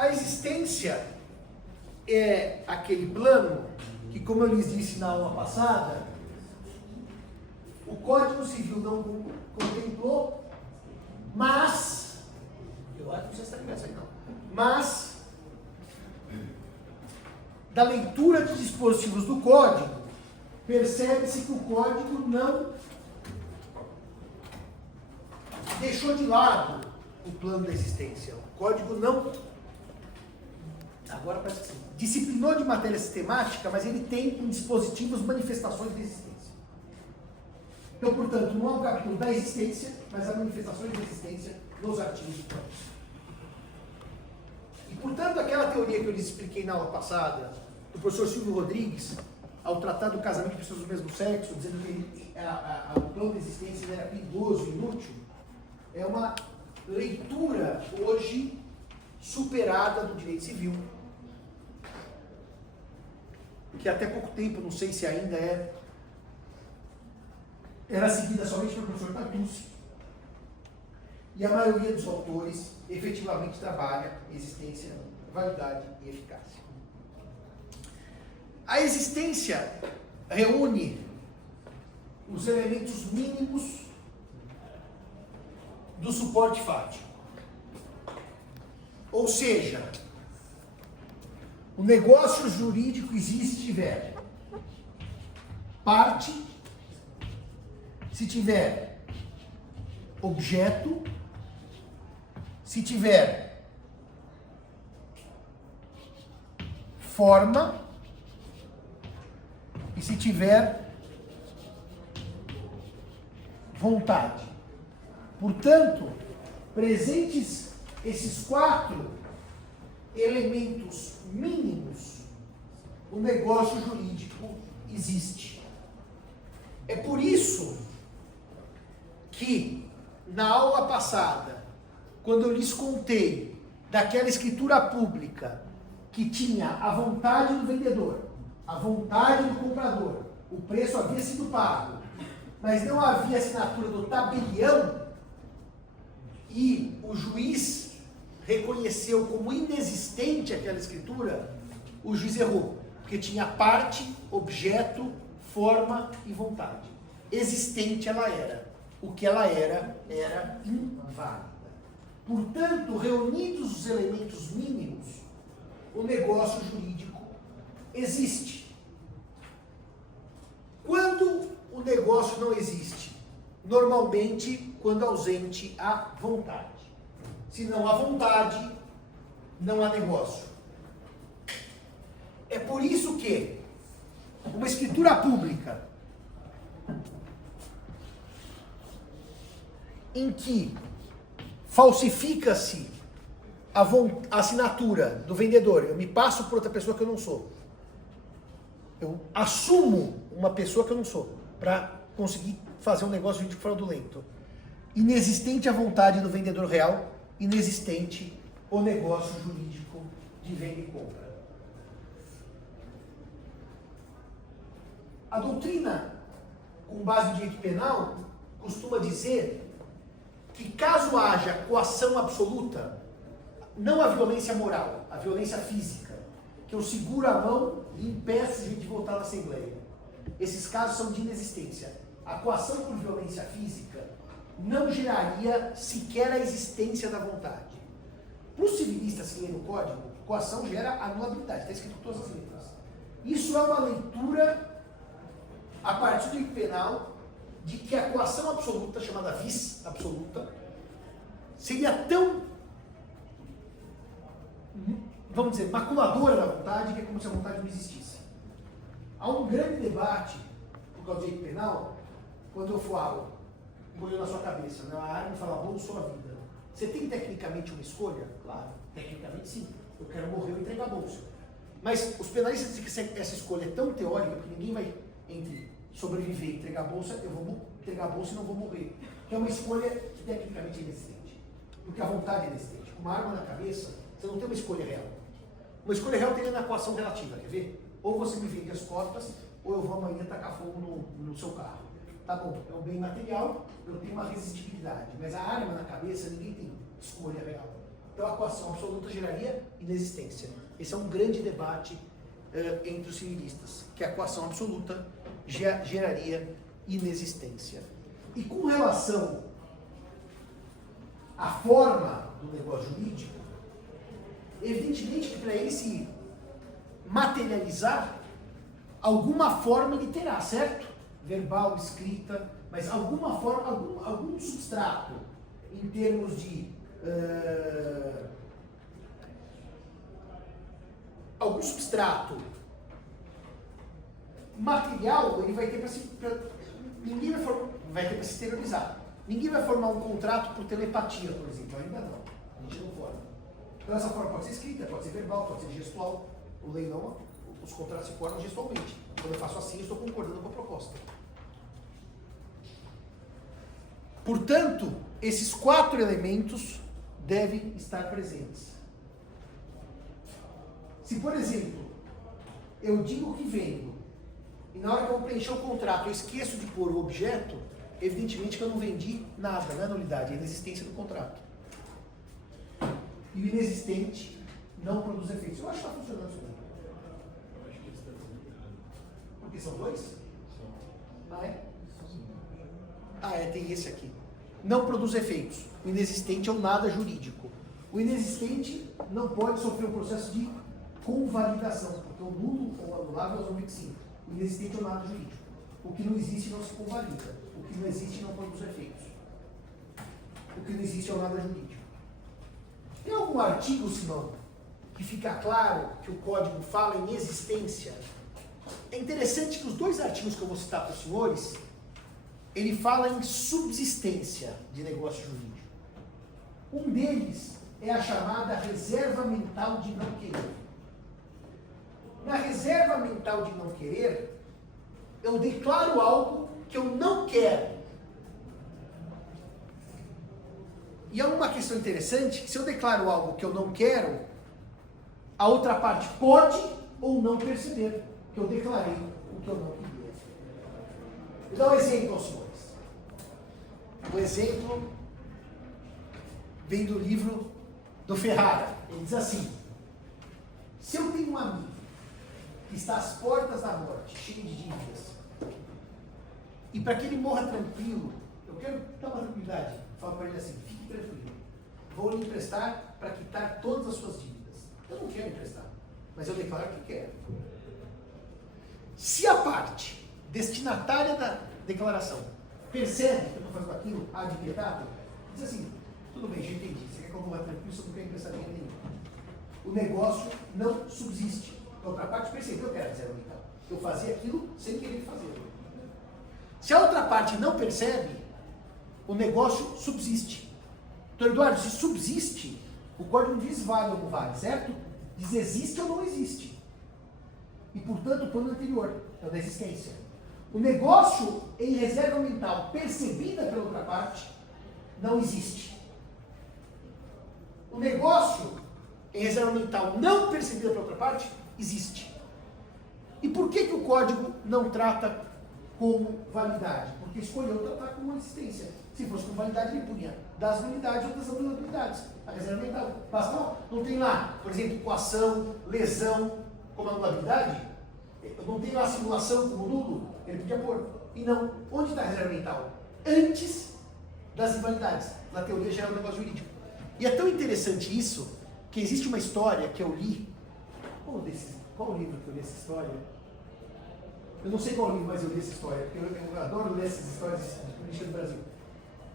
A existência é aquele plano que, como eu lhes disse na aula passada, o Código Civil não contemplou, mas, eu acho que você está conversando aí não, mas, da leitura dos dispositivos do Código, percebe-se que o Código não deixou de lado o plano da existência. O Código não, agora parece que sim, disciplinou de matéria sistemática, mas ele tem em dispositivos manifestações de existência. Então, portanto, não é um capítulo da existência, mas há manifestações de existência nos artigos do Código. E, portanto, aquela teoria que eu lhes expliquei na aula passada, do professor Silvio Rodrigues, ao tratar do casamento de pessoas do mesmo sexo, dizendo que o plano de existência era perigoso e inútil, é uma leitura hoje superada do direito civil, que até pouco tempo, não sei se ainda era seguida somente pelo professor Tartucci, e a maioria dos autores efetivamente trabalha existência, validade e eficácia. A existência reúne os elementos mínimos do suporte fático. Ou seja, o negócio jurídico existe se tiver parte, se tiver objeto, se tiver forma e se tiver vontade. Portanto, presentes esses 4 elementos mínimos, o negócio jurídico existe. É por isso que, na aula passada, quando eu lhes contei daquela escritura pública que tinha a vontade do vendedor, a vontade do comprador, o preço havia sido pago, mas não havia assinatura do tabelião, e o juiz reconheceu como inexistente aquela escritura, o juiz errou, porque tinha parte, objeto, forma e vontade. Existente ela era. O que ela era inválida. Portanto, reunidos os elementos mínimos, o negócio jurídico existe. Quando o negócio não existe? Normalmente, quando ausente a vontade. Se não há vontade, não há negócio. É por isso que uma escritura pública em que falsifica-se a assinatura do vendedor, eu me passo por outra pessoa que eu não sou. Eu assumo uma pessoa que eu não sou, para conseguir fazer um negócio jurídico fraudulento. Inexistente a vontade do vendedor real, inexistente o negócio jurídico de venda e compra. A doutrina, com base no direito penal, costuma dizer que caso haja coação absoluta, não a violência moral, a violência física, que eu seguro a mão e impeço o sujeito de voltar na Assembleia. Esses casos são de inexistência. A coação por violência física não geraria sequer a existência da vontade. Para os civilistas que leem o Código, coação gera anulabilidade, está escrito em todas as letras. Isso é uma leitura, a partir do direito penal, de que a coação absoluta, chamada vis absoluta, seria tão, vamos dizer, maculadora da vontade, que é como se a vontade não existisse. Há um grande debate, por causa do direito penal, quando eu falo, põe na sua cabeça, na arma e fala, bolso ou a vida. Você tem tecnicamente uma escolha? Claro, tecnicamente sim. Eu quero morrer ou entregar a bolsa. Mas os penalistas dizem que essa escolha é tão teórica que ninguém vai entre sobreviver e entregar a bolsa, eu vou entregar a bolsa e não vou morrer. Que é uma escolha que tecnicamente é inexistente. Porque a vontade é inexistente. Com uma arma na cabeça, você não tem uma escolha real. Uma escolha real teria na coação relativa, quer ver? Ou você me vende as cotas, ou eu vou amanhã tacar fogo no seu carro. Tá bom, é um bem material, eu tenho uma resistibilidade, mas a arma na cabeça ninguém tem escolha real. Então a coação absoluta geraria inexistência. Esse é um grande debate entre os civilistas, que a coação absoluta geraria inexistência. E com relação à forma do negócio jurídico, evidentemente que para ele se materializar, alguma forma ele terá, certo? Verbal, escrita, mas alguma forma, algum substrato em termos de algum substrato material, ele vai ter ninguém vai ter para se exteriorizar. Ninguém vai formar um contrato por telepatia, por exemplo, ainda não. A gente não forma. Então essa forma pode ser escrita, pode ser verbal, pode ser gestual. O leilão, os contratos se formam gestualmente. Quando eu faço assim, eu estou concordando com a proposta. Portanto, esses 4 elementos devem estar presentes. Se, por exemplo, eu digo que vendo, e na hora que eu vou preencher o contrato eu esqueço de pôr o objeto, evidentemente que eu não vendi nada, não é nulidade, é a inexistência do contrato. E o inexistente não produz efeitos. Eu acho que está funcionando isso daí. Porque são 2? Ah, é? Ah, é, tem esse aqui. Não produz efeitos. O inexistente é um nada jurídico. O inexistente não pode sofrer um processo de convalidação, porque o nulo ou anulável é o 25. O inexistente é um nada jurídico. O que não existe não se convalida. O que não existe não produz efeitos. O que não existe é um nada jurídico. Tem algum artigo, Simão, que fica claro que o código fala em existência? É interessante que os 2 artigos que eu vou citar para os senhores, ele fala em subsistência de negócio jurídico. Um deles é a chamada reserva mental de não querer. Na reserva mental de não querer, eu declaro algo que eu não quero. E é uma questão interessante, que se eu declaro algo que eu não quero, a outra parte pode ou não perceber que eu declarei o que eu não queria. Vou dar um exemplo aos senhores. O exemplo vem do livro do Ferrara. Ele diz assim: se eu tenho um amigo que está às portas da morte, cheio de dívidas, e para que ele morra tranquilo, eu quero dar uma tranquilidade, falo para ele assim: fique tranquilo, vou lhe emprestar para quitar todas as suas dívidas. Eu não quero emprestar, mas eu declaro que quero. Se a parte destinatária da declaração percebe que eu estou fazendo aquilo ad vietatem, diz assim: tudo bem, já entendi, você quer que eu morra tranquilo, você não quer emprestar dinheiro nenhum. O negócio não subsiste. A outra parte percebeu que era zero mental. Eu fazia aquilo sem querer fazer. Se a outra parte não percebe, o negócio subsiste. Então, Eduardo, se subsiste, o código diz vale ou não vale, certo? Diz existe ou não existe. E, portanto, o plano anterior é o da existência. O negócio em reserva mental percebida pela outra parte não existe. O negócio em reserva mental não percebida pela outra parte existe. E por que o código não trata como validade? Porque escolheu tratar como existência. Se fosse com validade, ele punha das nulidades ou das anulabilidades. A reserva mental. Basta não tem lá, por exemplo, coação, lesão como anulabilidade. Não tem lá simulação como nulo. Ele podia pôr. E não. Onde está a reserva mental? Antes das invalidades. Na teoria geral do negócio jurídico. E é tão interessante isso, que existe uma história que eu li. Qual o livro que eu li essa história? Eu não sei qual livro, mas eu li essa história, porque eu adoro ler essas histórias de política do Brasil.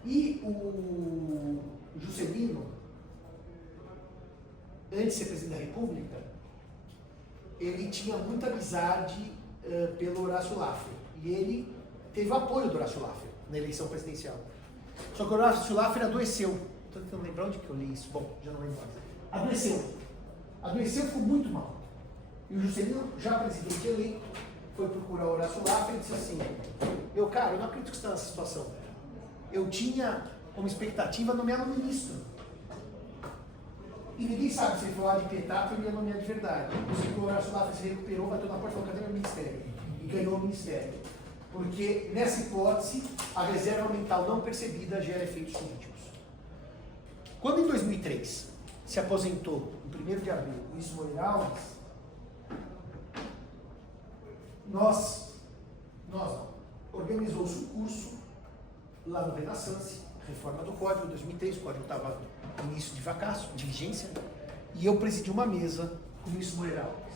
E o Juscelino, antes de ser presidente da República, ele tinha muita amizade pelo Horácio Laffer. E ele teve o apoio do Horácio Laffer na eleição presidencial. Só que o Horácio Laffer adoeceu. Estou tentando lembrar onde que eu li isso. Bom, já não lembro mais. Adoeceu e ficou muito mal. E o Juscelino, já presidente eleito, foi procurar o Horácio Laffer e disse assim: meu caro, eu não acredito que você está nessa situação. Eu tinha como expectativa nomear um ministro. E ninguém sabe se ele foi lá de petato ou ele ia nomear de verdade. O Horácio Laffer se recuperou, bateu na porta e falou: cadê meu ministério? E ganhou o ministério. Porque, nessa hipótese, a reserva mental não percebida gera efeitos jurídicos. Quando, em 2003, se aposentou em 1º de abril, Luiz Moreira Alves, nós não, organizou-se um curso lá no Renaissance, Reforma do Código, 2003, o código estava no início de vacácio, de vigência, e eu presidi uma mesa com o ministro Moreira Alves.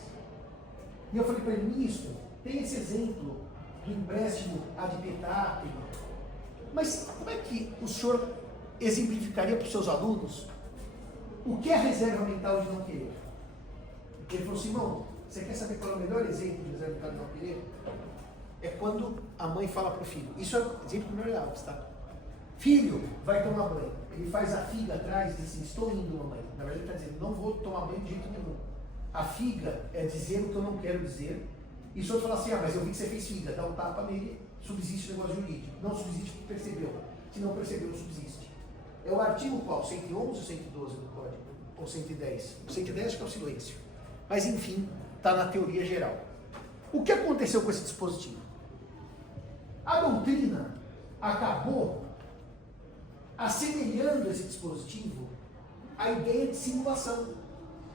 E eu falei para ele, ministro, tem esse exemplo do empréstimo ad petate, mas como é que o senhor exemplificaria para os seus alunos o que é a reserva mental de não querer? Ele falou assim, irmão, você quer saber qual é o melhor exemplo de reserva mental de não querer? É quando a mãe fala para o filho, isso é exemplo do Moreira Alves, tá? Filho, vai tomar banho. Ele faz a figa atrás e diz assim, estou indo, mamãe. Na verdade ele está dizendo, não vou tomar banho de jeito nenhum. A figa é dizer o que eu não quero dizer. E o senhor fala assim, mas eu vi que você fez figa, dá um tapa nele, subsiste o negócio jurídico. Não subsiste porque percebeu. Se não percebeu, subsiste. É o artigo qual? 111 ou 112 do Código? Ou 110? O 110 acho que é o silêncio. Mas enfim, está na teoria geral. O que aconteceu com esse dispositivo? A doutrina acabou assemelhando esse dispositivo à ideia de simulação.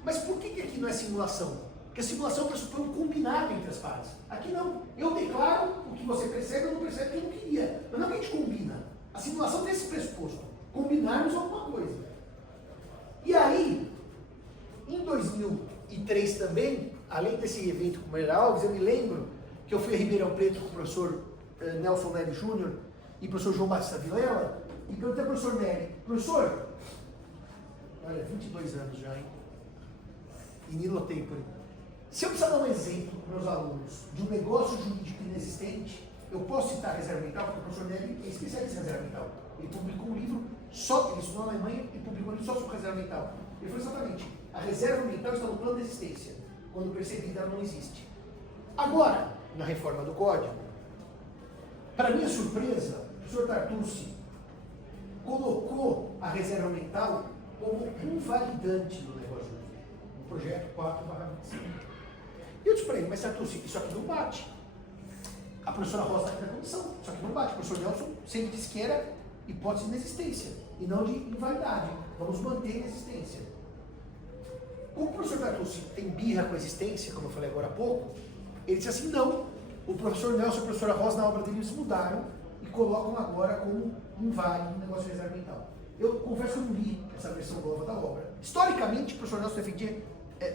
Mas por que aqui não é simulação? Porque a simulação pressupõe um combinado entre as partes. Aqui não. Eu declaro o que você percebe, eu não percebo o que eu não queria. Mas não é que a gente combina. A simulação tem esse pressuposto. Combinarmos alguma coisa. E aí, em 2003 também, além desse evento com o Moreira Alves, eu me lembro que eu fui a Ribeirão Preto com o professor Nelson Nery Júnior e o professor João Batista Vilela, e perguntei ao professor Nery, professor, olha, 22 anos já, hein? E me lotei por ele. Se eu precisar dar um exemplo para meus alunos de um negócio jurídico inexistente, eu posso citar a reserva mental, porque o professor Nery é especialista em reserva mental. Ele publicou um livro, ele estudou na Alemanha e publicou um livro só sobre reserva mental. Ele falou exatamente, a reserva mental está no plano de existência. Quando percebida, ela não existe. Agora, na reforma do Código, para minha surpresa, o professor Tartucci colocou a reserva mental como invalidante do negócio jurídico, no projeto 4/25. E eu disse para ele, mas Tartucci, isso aqui não bate. A professora Rosa está na condição, isso aqui não bate. O professor Nelson sempre disse que era hipótese de inexistência e não de invalidade. Vamos manter a existência. Como o professor Tartucci tem birra com a existência, como eu falei agora há pouco, ele disse assim, não. O professor Nelson e a professora Rosa, na obra deles, mudaram e colocam agora como inválido o negócio de reserva mental. Eu confesso que eu não li essa versão nova da obra. Historicamente, o professor Nelson defendia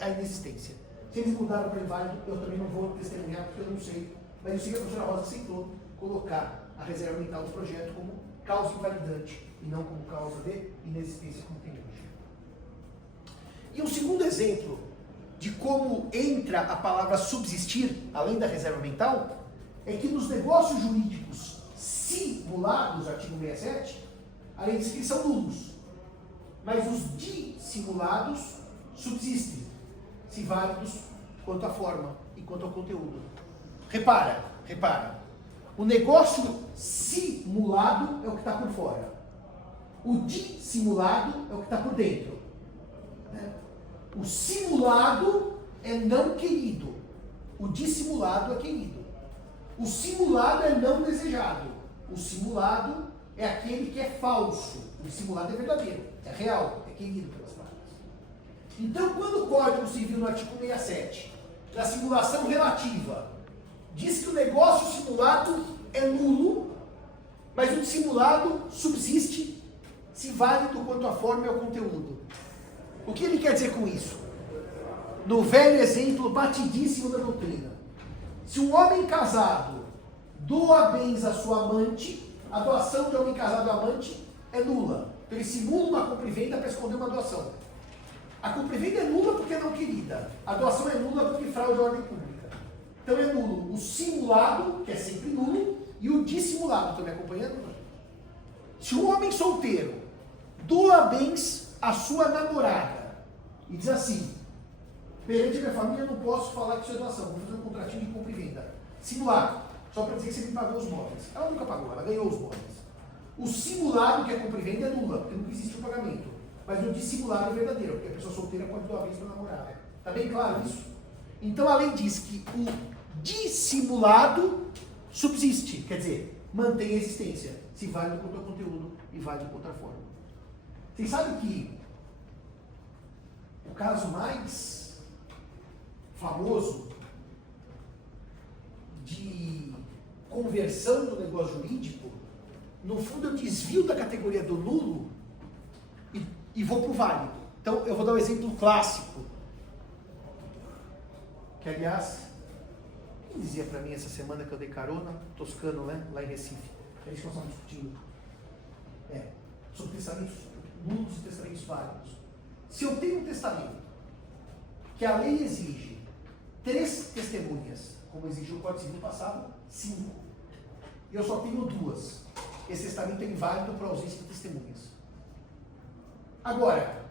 a inexistência. Se eles mudaram para inválido, eu também não vou testemunhar, porque eu não sei. Mas eu sei que a professora Rosa aceitou colocar a reserva mental do projeto como causa invalidante e não como causa de inexistência, como tem hoje. E um segundo exemplo de como entra a palavra subsistir, além da reserva mental, é que nos negócios jurídicos simulados, artigo 67, a lei diz que são nulos. Mas os dissimulados subsistem, se válidos quanto à forma e quanto ao conteúdo. Repara. O negócio simulado é o que está por fora. O dissimulado é o que está por dentro. O simulado é não querido. O dissimulado é querido. O simulado é não desejado. O simulado é aquele que é falso. O dissimulado é verdadeiro, é real, é querido pelas partes. Então, quando o Código Civil, no artigo 67, da simulação relativa, diz que o negócio simulado é nulo, mas o dissimulado subsiste, se válido quanto à forma e ao conteúdo. O que ele quer dizer com isso? No velho exemplo batidíssimo da doutrina. Se um homem casado doa bens à sua amante, a doação de homem casado à amante é nula. Então ele simula uma compra e venda para esconder uma doação. A compra e venda é nula porque é não querida. A doação é nula porque fraude a ordem pública. Então é nulo o simulado, que é sempre nulo, e o dissimulado. Estão me acompanhando? Se um homem solteiro doa bens à sua namorada e diz assim, perante a minha família, eu não posso falar que isso é doação, vou fazer um contratinho de compra e venda. Simulado, só para dizer que você me pagou os móveis. Ela nunca pagou, ela ganhou os móveis. O simulado, que é compra e venda, é nula, porque nunca existe o pagamento. Mas o dissimulado é verdadeiro, porque a pessoa solteira pode doar bens para a namorada. Está bem claro isso? Então a lei diz que o dissimulado subsiste, quer dizer, mantém a existência, se válido quanto ao conteúdo e válido quanto à forma. Vocês sabem que o caso mais famoso de conversão do negócio jurídico, no fundo eu desvio da categoria do nulo e vou para o válido. Então eu vou dar um exemplo clássico, que aliás, quem dizia para mim essa semana que eu dei carona, Toscano, né, lá em Recife, que a gente estava discutindo, sobre testamentos nulos e testamentos válidos. Se eu tenho um testamento que a lei exige 3 testemunhas, como exigiu o Código Civil passado, 5, e eu só tenho 2, esse testamento é inválido por ausência de testemunhas. Agora,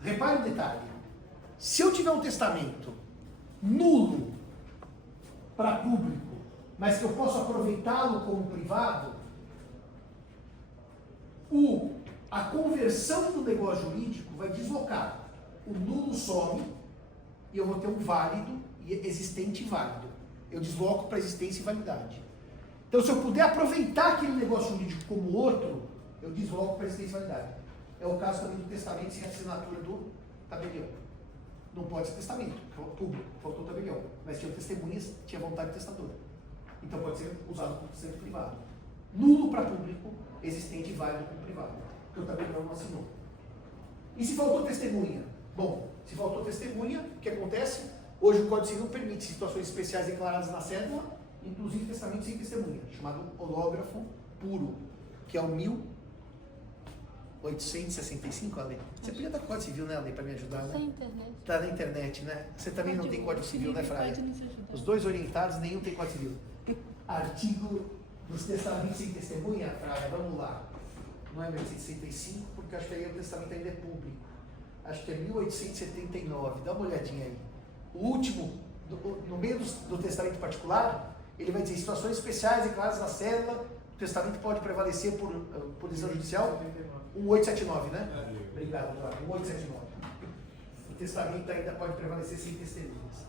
repare o detalhe, se eu tiver um testamento nulo para público, mas que eu posso aproveitá-lo como privado, a conversão do negócio jurídico vai deslocar. O nulo some e eu vou ter um válido, existente e válido. Eu desloco para existência e validade. Então, se eu puder aproveitar aquele negócio jurídico como outro, eu desloco para existência e validade. É o caso também do testamento sem assinatura do tabelião. Não pode ser testamento, público, faltou o tabelião. Mas tinha testemunhas, tinha vontade testadora. Então pode ser usado como testamento privado. Nulo para público, existente e válido como privado. Porque o tabelião não assinou. E se faltou testemunha? Bom, se faltou testemunha, o que acontece? Hoje o Código Civil permite situações especiais declaradas na cédula, inclusive testamento sem testemunha, chamado hológrafo puro, que é o 1865, Ale. Você podia dar Código Civil, né, Ale, para me ajudar, né? Internet. Tá na internet, né? Você também não tem Código Civil, né, Fraia? Os dois orientados, nenhum tem Código Civil. Artigo dos testamentos sem testemunha, Fraia, vamos lá. Não é 1865, porque acho que aí o testamento ainda é público. Acho que é 1879, dá uma olhadinha aí. O último, no meio do testamento particular, ele vai dizer situações especiais declaradas na cédula, o testamento pode prevalecer por decisão judicial. 1879, né? Obrigado, Eduardo. 1879. O testamento ainda pode prevalecer sem testemunhas.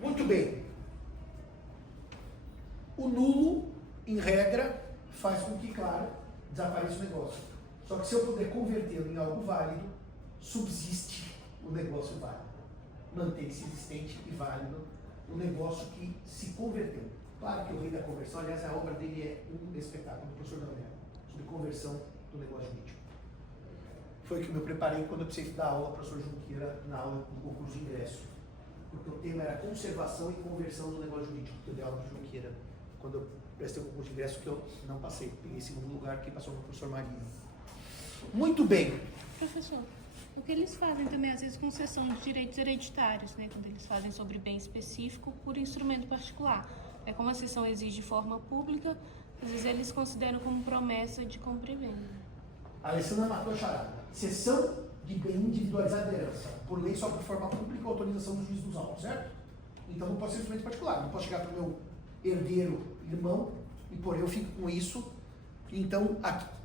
Muito bem. O nulo, em regra, faz com que, claro, desapareça o negócio. Só que se eu puder convertê-lo em algo válido, subsiste o negócio válido. Mantém-se existente e válido o negócio que se converteu. Claro que o rei da conversão, aliás, a obra dele é um espetáculo, do professor Daniel, sobre conversão do negócio jurídico. Foi o que eu me preparei quando eu precisei dar aula para o professor Junqueira na aula do concurso de ingresso. Porque o tema era conservação e conversão do negócio jurídico, que eu dei aula para o Junqueira. Quando eu prestei o concurso de ingresso, que eu não passei. Peguei em segundo lugar, que passou para o professor Marinho. Muito bem. Professor, o que eles fazem também, às vezes, com concessão de direitos hereditários, né? Quando eles fazem sobre bem específico por instrumento particular. É como a cessão exige de forma pública, às vezes eles consideram como promessa de compra e venda. A Alessandra matou a charada. Cessão de bem individualizado de herança. Por lei, só por forma pública, autorização do juiz dos autos, certo? Então não pode ser instrumento particular. Não posso chegar para o meu herdeiro, irmão, e por eu fico com isso. Então,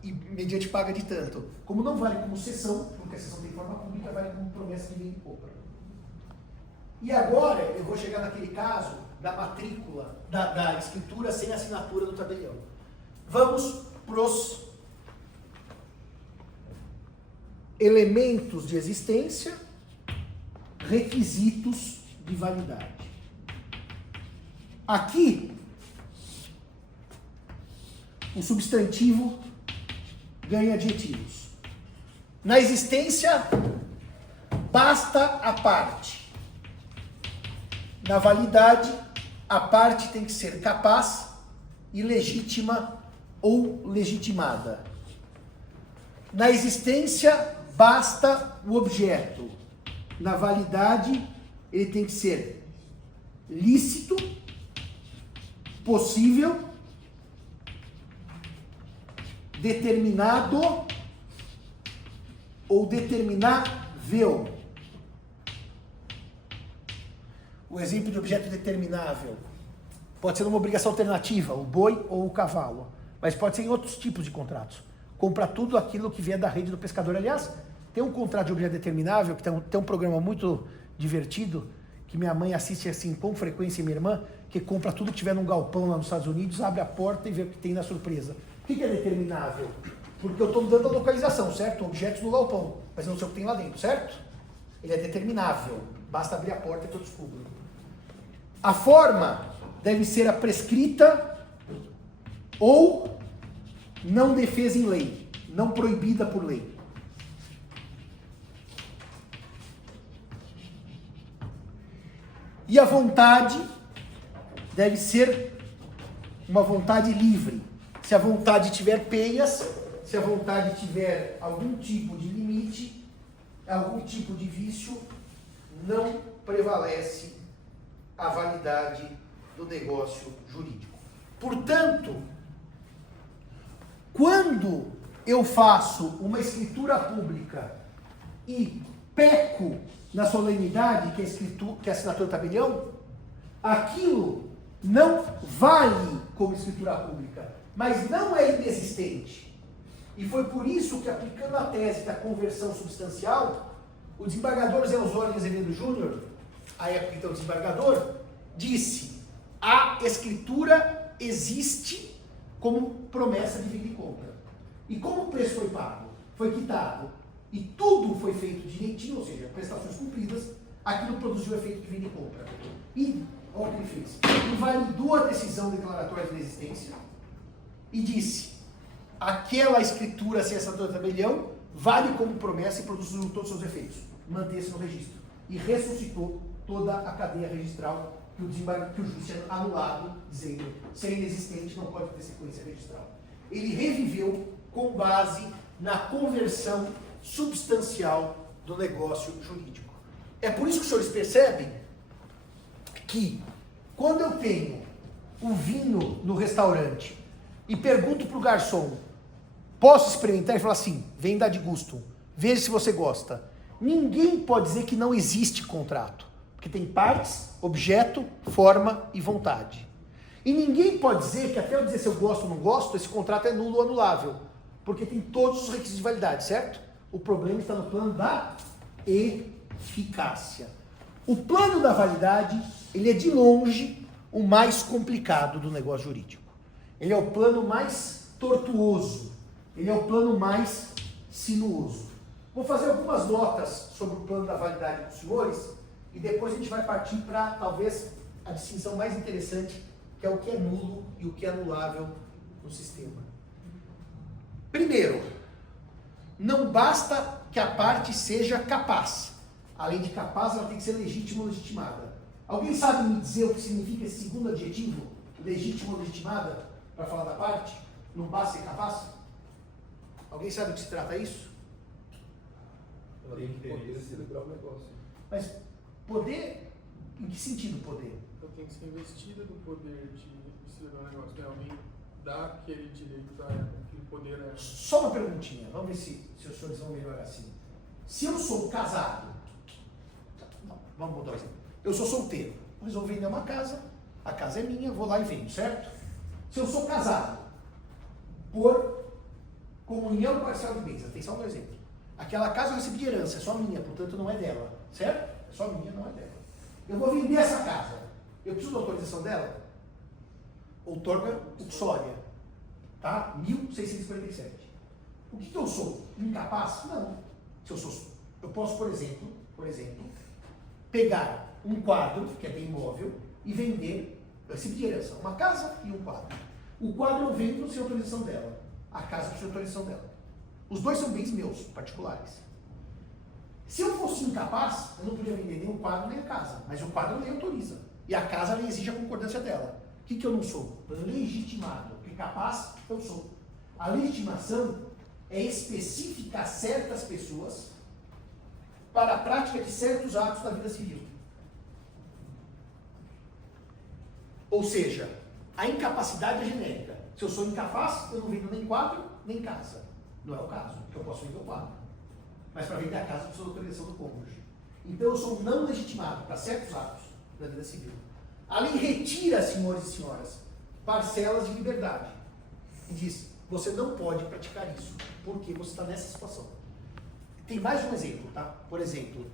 e mediante paga de tanto. Como não vale como cessão, porque a cessão tem forma pública, vale como promessa de venda e compra. E agora eu vou chegar naquele caso da matrícula, da escritura sem assinatura do tabelião. Vamos para os elementos de existência, requisitos de validade. Aqui, o substantivo ganha adjetivos. Na existência, basta a parte. Na validade, a parte tem que ser capaz e legítima ou legitimada. Na existência, basta o objeto. Na validade, ele tem que ser lícito, possível, determinado ou determinável. O exemplo de objeto determinável pode ser uma obrigação alternativa, o boi ou o cavalo, mas pode ser em outros tipos de contratos. Compra tudo aquilo que vier da rede do pescador. Aliás, tem um contrato de objeto determinável, que tem um programa muito divertido, que minha mãe assiste assim com frequência, e minha irmã, que compra tudo que tiver num galpão lá nos Estados Unidos, abre a porta e vê o que tem na surpresa. O que é determinável? Porque eu estou dando a localização, certo? Objetos no galpão, mas eu não sei o que tem lá dentro, certo? Ele é determinável. Basta abrir a porta que eu descubro. A forma deve ser a prescrita ou não defesa em lei, não proibida por lei. E a vontade deve ser uma vontade livre. Se a vontade tiver peias, se a vontade tiver algum tipo de limite, algum tipo de vício, não prevalece a validade do negócio jurídico. Portanto, quando eu faço uma escritura pública e peco na solenidade, que é a assinatura do tabelião, aquilo não vale como escritura pública, mas não é inexistente. E foi por isso que, aplicando a tese da conversão substancial, o desembargador Zé Osório Azevedo Júnior, a época então desembargador, disse: a escritura existe como promessa de venda e compra. E como o preço foi pago, foi quitado, e tudo foi feito direitinho, ou seja, prestações cumpridas, aquilo produziu efeito de venda e compra. E, olha o que ele fez, invalidou a decisão declaratória de inexistência e disse: aquela escritura sem essa do tabelião vale como promessa e produziu todos os seus efeitos. Manter-se no registro. E ressuscitou toda a cadeia registral que o juiz tinha anulado, dizendo: se é inexistente, não pode ter sequência registral. Ele reviveu com base na conversão substancial do negócio jurídico. É por isso que os senhores percebem que, quando eu tenho um vinho no restaurante e pergunto para o garçom: posso experimentar? Ele fala assim: vem dar de gusto, veja se você gosta. Ninguém pode dizer que não existe contrato, porque tem partes, objeto, forma e vontade. E ninguém pode dizer que, até eu dizer se eu gosto ou não gosto, esse contrato é nulo ou anulável, porque tem todos os requisitos de validade, certo? O problema está no plano da eficácia. O plano da validade, ele é de longe o mais complicado do negócio jurídico. Ele é o plano mais tortuoso, ele é o plano mais sinuoso. Vou fazer algumas notas sobre o plano da validade dos senhores e depois a gente vai partir para, talvez, a distinção mais interessante, que é o que é nulo e o que é anulável no sistema. Primeiro, não basta que a parte seja capaz. Além de capaz, ela tem que ser legítima ou legitimada. Alguém sabe me dizer o que significa esse segundo adjetivo, legítima ou legitimada, para falar da parte? Não basta ser capaz? Alguém sabe do que se trata isso? Ela tem que poder celebrar o negócio. Mas poder, em que sentido poder? Então tem que ser investida do poder de celebrar o negócio. Tem alguém dá aquele direito, aquele poder. Só uma perguntinha, vamos ver se os senhores vão melhorar assim. Se eu sou casado, não, vamos mudar o exemplo. Eu sou solteiro, resolvo vender uma casa, a casa é minha, vou lá e vendo, certo? Se eu sou casado por comunhão parcial de bens, atenção no exemplo. Aquela casa eu recebi de herança, é só minha, portanto não é dela, certo? É só minha, não é dela. Eu vou vender essa casa, eu preciso da autorização dela? Outorga uxória, tá? 1647. O que eu sou? Incapaz? Não. Eu posso, por exemplo, pegar um quadro, que é bem imóvel, e vender, eu recebi de herança, uma casa e um quadro. O quadro eu vendo sem autorização dela, a casa sem autorização dela. Os dois são bens meus, particulares. Se eu fosse incapaz, eu não podia vender nem o quadro nem a casa, mas o quadro a lei autoriza. E a casa a lei exige a concordância dela. O que eu não sou? Legitimado. Porque capaz, eu sou. A legitimação é especificar certas pessoas para a prática de certos atos da vida civil. Ou seja, a incapacidade é genérica. Se eu sou incapaz, eu não vendo nem quadro, nem casa. Não é o caso, porque eu posso vender o quadro. Mas para vender a casa, eu preciso da autorização do cônjuge. Então eu sou não legitimado para certos atos da vida civil. A lei retira, senhores e senhoras, parcelas de liberdade. E diz: você não pode praticar isso, porque você está nessa situação. Tem mais um exemplo, tá? Por exemplo,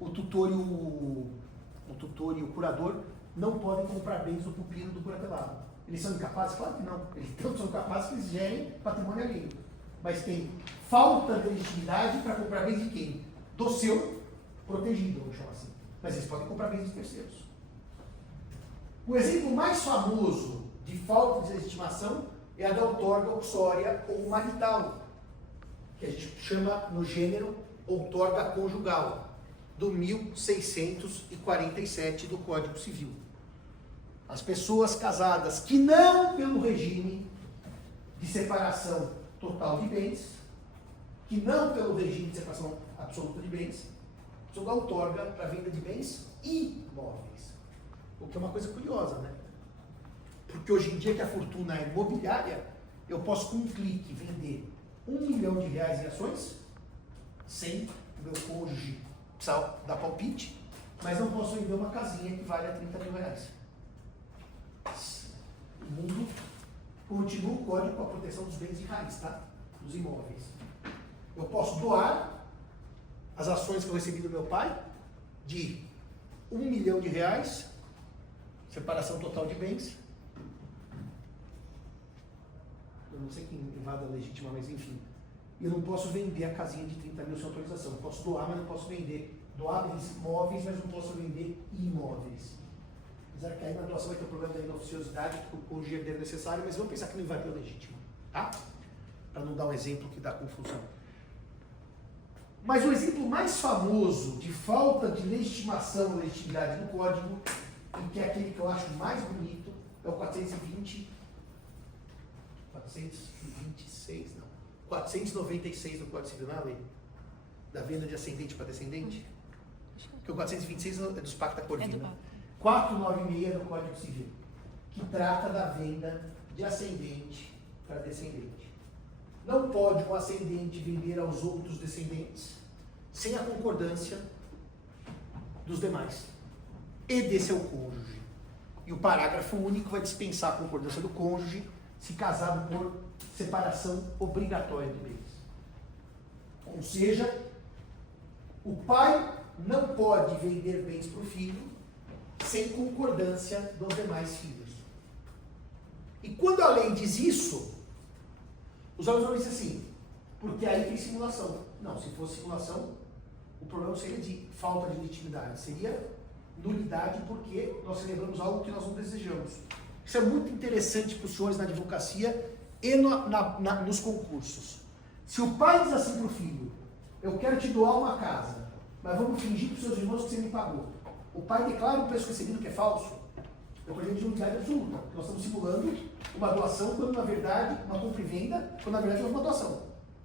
o tutor e o curador não podem comprar bens do pupilo do curatelado. Eles são incapazes? Claro que não. Eles não são capazes que eles gerem patrimônio alheio. Mas tem falta de legitimidade para comprar bens de quem? Do seu protegido, vamos chamar assim. Mas eles podem comprar bens dos terceiros. O exemplo mais famoso de falta de legitimação é a da outorga uxória ou marital, que a gente chama no gênero outorga conjugal, do 1647 do Código Civil. As pessoas casadas que não pelo regime de separação total de bens, que não pelo regime de separação absoluta de bens, sob a outorga para venda de bens imóveis. O que é uma coisa curiosa, né? Porque hoje em dia que a fortuna é imobiliária, eu posso com um clique vender R$1 milhão em ações, sem o meu cônjuge precisar dar palpite, mas não posso vender uma casinha que vale a R$30 mil. O mundo continua o código com a proteção dos bens de raiz, tá? Dos imóveis. Eu posso doar as ações que eu recebi do meu pai, de R$1 milhão, separação total de bens. Eu não sei quem invada a legítima, mas enfim. Eu não posso vender a casinha de 30 mil sem autorização. Eu posso doar, mas não posso vender. Doar bens móveis, mas não posso vender imóveis. Apesar que aí na doação vai ter o problema da inoficiosidade, que o cônjuge herdeiro é necessário, mas vamos pensar que não invadiu a legítima, tá? Para não dar um exemplo que dá confusão. Mas o exemplo mais famoso de falta de legitimação ou legitimidade no código, e que é aquele que eu acho mais bonito, é o 496 do Código Civil, não é a lei? Da venda de ascendente para descendente? Porque o 426 é dos pacta corvina. 496 do Código Civil, que trata da venda de ascendente para descendente. Não pode um ascendente vender aos outros descendentes sem a concordância dos demais e de seu cônjuge. E o parágrafo único vai dispensar a concordância do cônjuge se casado por separação obrigatória de bens. Ou seja, o pai não pode vender bens para o filho sem concordância dos demais filhos. E quando a lei diz isso, os alunos vão dizer assim, porque aí tem simulação. Não, se fosse simulação, o problema seria de falta de legitimidade, seria nulidade, porque nós celebramos algo que nós não desejamos. Isso é muito interessante para os senhores na advocacia e nos concursos. Se o pai diz assim para o filho, eu quero te doar uma casa, mas vamos fingir para os seus irmãos que você me pagou. O pai declara o preço recebido que é falso. É uma de nulidade absoluta. Nós estamos simulando uma doação quando na verdade, uma compra e venda, quando na verdade houve uma doação.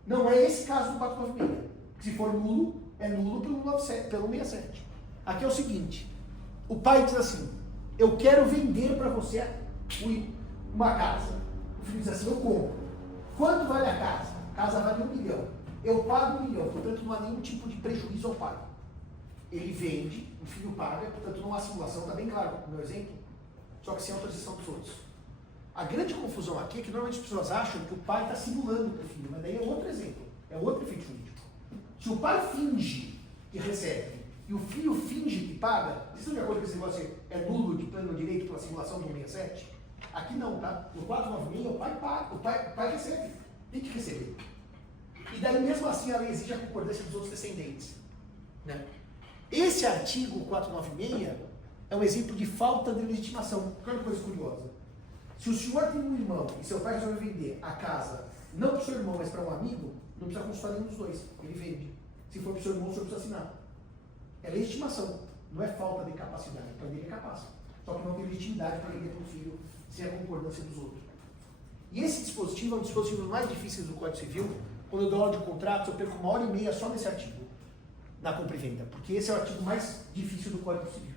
Não é esse caso do 496. Se for nulo, é nulo pelo 67. Aqui é o seguinte, o pai diz assim, eu quero vender para você uma casa. O filho diz assim, eu compro. Quanto vale a casa? A casa vale 1 milhão. Eu pago 1 milhão, portanto não há nenhum tipo de prejuízo ao pai. Ele vende, o filho paga, portanto não há simulação, está bem claro no meu exemplo, só que sem autorização dos outros. A grande confusão aqui é que normalmente as pessoas acham que o pai está simulando para o filho, mas daí é outro exemplo, é outro efeito jurídico. Se o pai finge que recebe e o filho finge que paga, vocês estão de acordo com esse negócio é nulo de pleno direito pela simulação do 167? Aqui não, tá? No 496 o pai paga, o pai recebe, tem que receber. E daí mesmo assim a lei exige a concordância dos outros descendentes, né? Esse artigo 496 é um exemplo de falta de legitimação. Olha que coisa curiosa. Se o senhor tem um irmão e seu pai resolve vender a casa, não para o seu irmão, mas para um amigo, não precisa consultar nenhum dos dois. Ele vende. Se for para o seu irmão, o senhor precisa assinar. É legitimação. Não é falta de capacidade. Para ele é capaz. Só que não tem legitimidade para vender para o filho sem a concordância dos outros. E esse dispositivo é um dos dispositivos mais difíceis do Código Civil. Quando eu dou aula de contratos, eu perco 1h30 só nesse artigo. Na compra e venda, porque esse é o artigo mais difícil do Código Civil.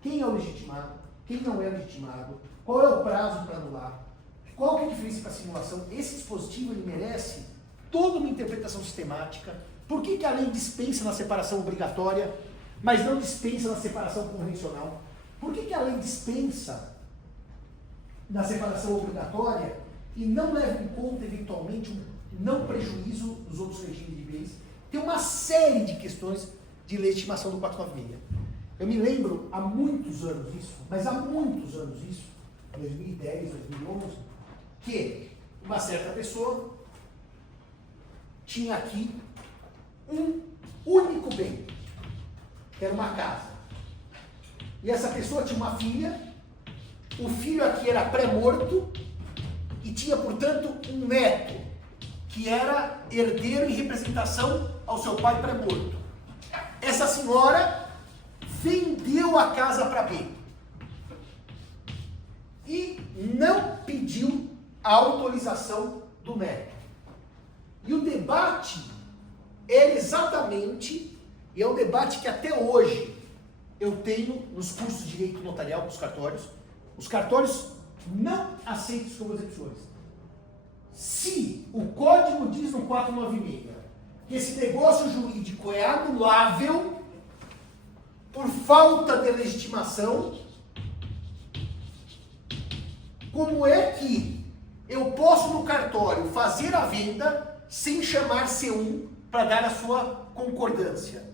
Quem é o legitimado? Quem não é legitimado? Qual é o prazo para anular? Qual que é a diferença para a simulação? Esse dispositivo ele merece toda uma interpretação sistemática. Por que a lei dispensa na separação obrigatória, mas não dispensa na separação convencional? Por que a lei dispensa na separação obrigatória e não leva em conta, eventualmente, um não prejuízo dos outros regimes de bens? Tem uma série de questões de legitimação do 496. Eu me lembro há muitos anos isso, mas há muitos anos isso, 2010, 2011, que uma certa pessoa tinha aqui um único bem. era uma casa. E essa pessoa tinha uma filha, o filho aqui era pré-morto e tinha, portanto, um neto, que era herdeiro em representação ao seu pai pré-morto. Essa senhora vendeu a casa para B e não pediu a autorização do neto. E o debate era exatamente, e é um debate que até hoje eu tenho nos cursos de direito notarial com os cartórios não aceitam isso como execuções. Se o código diz no 496 que esse negócio jurídico é anulável por falta de legitimação, como é que eu posso no cartório fazer a venda sem chamar C1 para dar a sua concordância?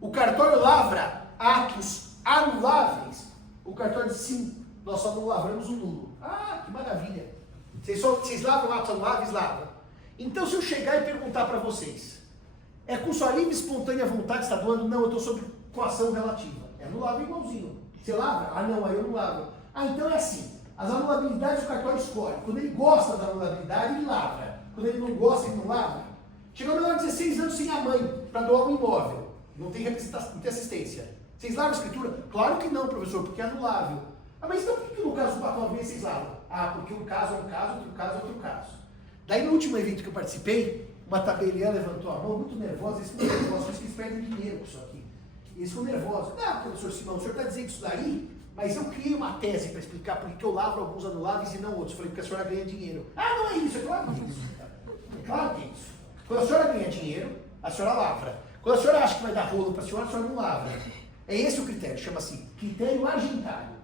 O cartório lavra atos anuláveis? O cartório diz sim, nós só não lavramos o nulo. Ah, que maravilha! Vocês lavram atos anuláveis? Lavram. Então, se eu chegar e perguntar para vocês, é com sua livre e espontânea vontade está doando? Não, eu estou sob coação relativa. É anulável igualzinho. Você lavra? Ah, não, aí eu não lavro. Ah, então é assim. As anulabilidades o cartório escolhe. Quando ele gosta da anulabilidade, ele lavra. Quando ele não gosta, ele não lavra. Chegou menor de 16 anos sem a mãe para doar um imóvel. Não tem representação, não tem assistência. Vocês lavram a escritura? Claro que não, professor, porque é anulável. Ah, mas então por que no caso do 496 vocês lavram? Ah, porque um caso é um caso, outro caso é outro caso. Daí no último evento que eu participei, uma tabeliã levantou a mão, muito nervosa, eles ficam nervosos, por isso que eles perdem dinheiro com isso aqui. Eles ficam nervosos. Ah, professor Simão, o senhor está dizendo isso daí, mas eu criei uma tese para explicar por que eu lavro alguns anuláveis e não outros. Eu falei, porque a senhora ganha dinheiro. Ah, não é isso, é claro que é isso. É claro que é isso. Quando a senhora ganha dinheiro, a senhora lavra. Quando a senhora acha que vai dar rolo para a senhora não lavra. É esse o critério, chama-se critério agentário.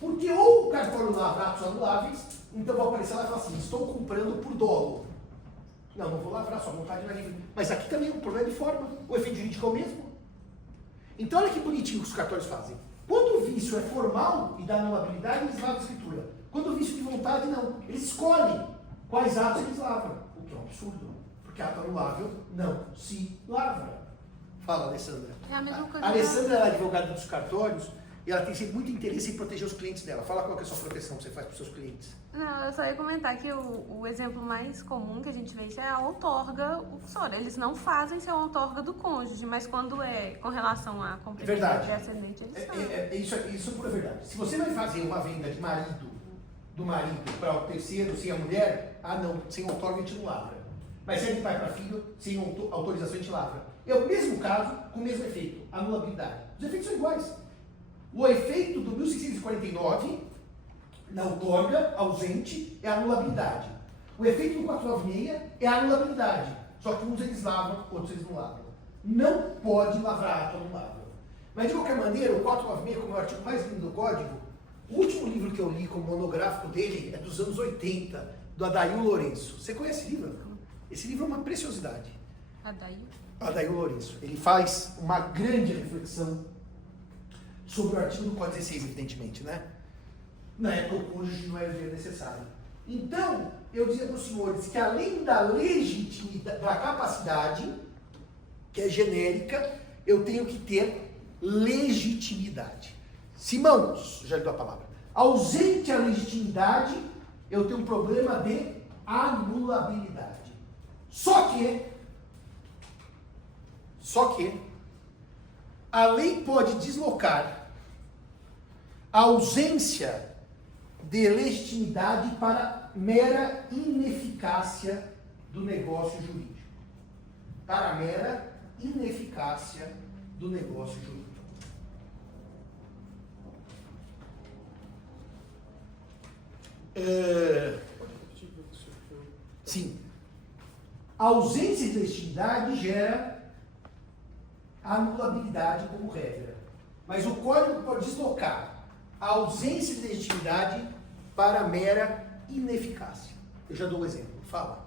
Porque ou o cartório lavra atos anuláveis, então eu vou aparecer lá e falar assim, estou comprando por dolo. Não, não vou lavrar, sua vontade vai livre. Mas aqui também o problema é de forma. O efeito jurídico é o mesmo. Então olha que bonitinho que os cartórios fazem. Quando o vício é formal e dá anulabilidade, eles lavram a escritura. Quando o vício de vontade, não. Eles escolhem quais atos eles lavram. O que é um absurdo. Porque ato anulável não se lavra. Fala, Alessandra. É a mesma coisa. A Alessandra é advogada dos cartórios e ela tem sempre muito interesse em proteger os clientes dela. Fala qual que é a sua proteção que você faz para os seus clientes. Não, eu só ia comentar que o exemplo mais comum que a gente vê isso é a outorga uxória. Eles não fazem ser a outorga do cônjuge, mas quando é com relação à competitividade ascendente, eles são. Isso é pura verdade. Se você vai fazer uma venda de do marido para o terceiro, sem a mulher, ah não, sem outorga a gente não lavra. Mas se é de pai para filho, sem autorização a gente lavra. É o mesmo caso, com o mesmo efeito, anulabilidade. Os efeitos são iguais. O efeito do 1649, na outorga ausente, é a anulabilidade. O efeito do 496 é a anulabilidade. Só que uns eles lavram, outros eles não lavram. Não pode lavrar ato anulável. Mas de qualquer maneira, o 496, como é o artigo mais lindo do código, o último livro que eu li como monográfico dele é dos anos 80, do Adail Lourenço. Você conhece esse livro? Esse livro é uma preciosidade. Adail Lourenço. Ele faz uma grande reflexão sobre o artigo do Código 16, evidentemente, né? Na época o cônjuge não era necessário. Então, eu dizia para os senhores que além da legitimidade, da capacidade, que é genérica, eu tenho que ter legitimidade. Simão, já lhe dou a palavra. Ausente a legitimidade, eu tenho um problema de anulabilidade. Só que a lei pode deslocar a ausência de legitimidade para mera ineficácia do negócio jurídico. Para mera ineficácia do negócio jurídico. Sim. A ausência de legitimidade gera a anulabilidade como regra. Mas o código pode deslocar a ausência de legitimidade para a mera ineficácia. Eu já dou um exemplo. Fala.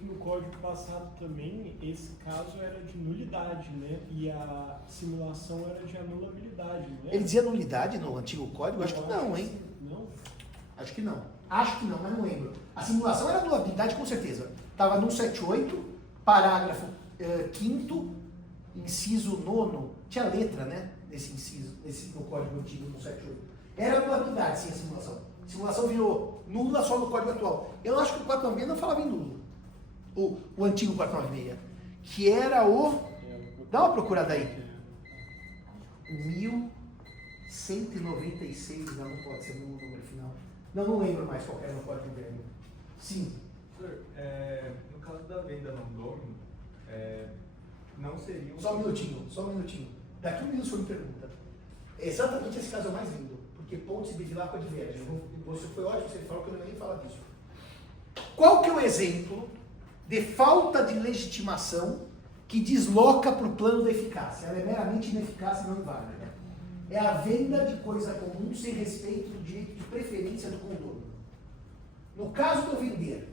No código passado também, esse caso era de nulidade, né? E a simulação era de anulabilidade, não é? Ele dizia nulidade no antigo código? Acho que não, hein? Não? Acho que não. Acho que não, mas não lembro. A simulação era anulabilidade com certeza. Estava no 178, parágrafo 5º, inciso 9, tinha letra, né? Nesse inciso, no código antigo, no 78. Era anulabilidade, sim, a simulação. A simulação virou nula só no código atual. Eu acho que o 496 não falava em nulo. O antigo 496. Que era o... Dá uma procurada aí. 1196, não pode ser no número final. Não lembro mais qual era o código velho. Sim. Senhor, no caso da venda não domínio, não seria Só um minutinho. Daqui um minuto o senhor me pergunta. Exatamente esse caso é o mais lindo, porque pontos e bevilacqua divergem. Você foi ótimo, você falou que eu não ia nem falar disso. Qual que é o exemplo de falta de legitimação que desloca para o plano da eficácia? Ela é meramente ineficaz e não inválida. É a venda de coisa comum sem respeito do direito de preferência do condomínio. No caso de eu vender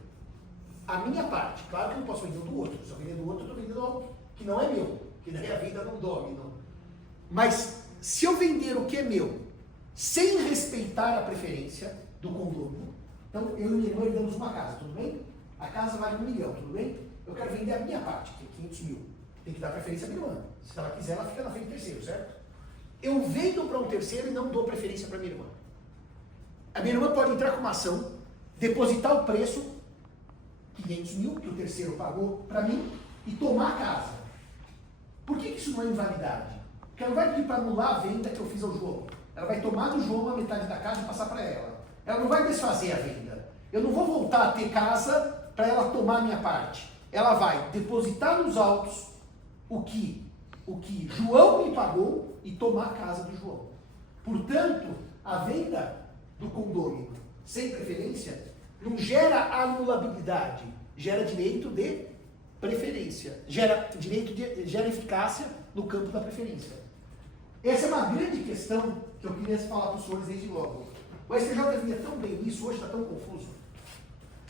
a minha parte, claro que eu não posso vender o do outro, se eu vender do outro, eu estou vendendo algo que não é meu, que daí a venda não domina. Mas se eu vender o que é meu, sem respeitar a preferência do condomínio, então eu e minha irmã herdamos uma casa, tudo bem? A casa vale 1 milhão, tudo bem? Eu quero vender a minha parte, que é 500 mil. Tem que dar preferência à minha irmã. Se ela quiser, ela fica na frente do terceiro, certo? Eu vendo para um terceiro e não dou preferência para minha irmã. A minha irmã pode entrar com uma ação, depositar o preço, 500 mil, que o terceiro pagou para mim, e tomar a casa. Por que isso não é invalidade? Porque ela não vai pedir para anular a venda que eu fiz ao João. Ela vai tomar do João a metade da casa e passar para ela. Ela não vai desfazer a venda. Eu não vou voltar a ter casa para ela tomar a minha parte. Ela vai depositar nos autos o que João me pagou e tomar a casa do João. Portanto, a venda do condômino sem preferência não gera anulabilidade, gera direito de preferência, gera eficácia no campo da preferência. Essa é uma grande questão que eu queria falar para os senhores desde logo. O STJ vinha tão bem nisso, hoje está tão confuso.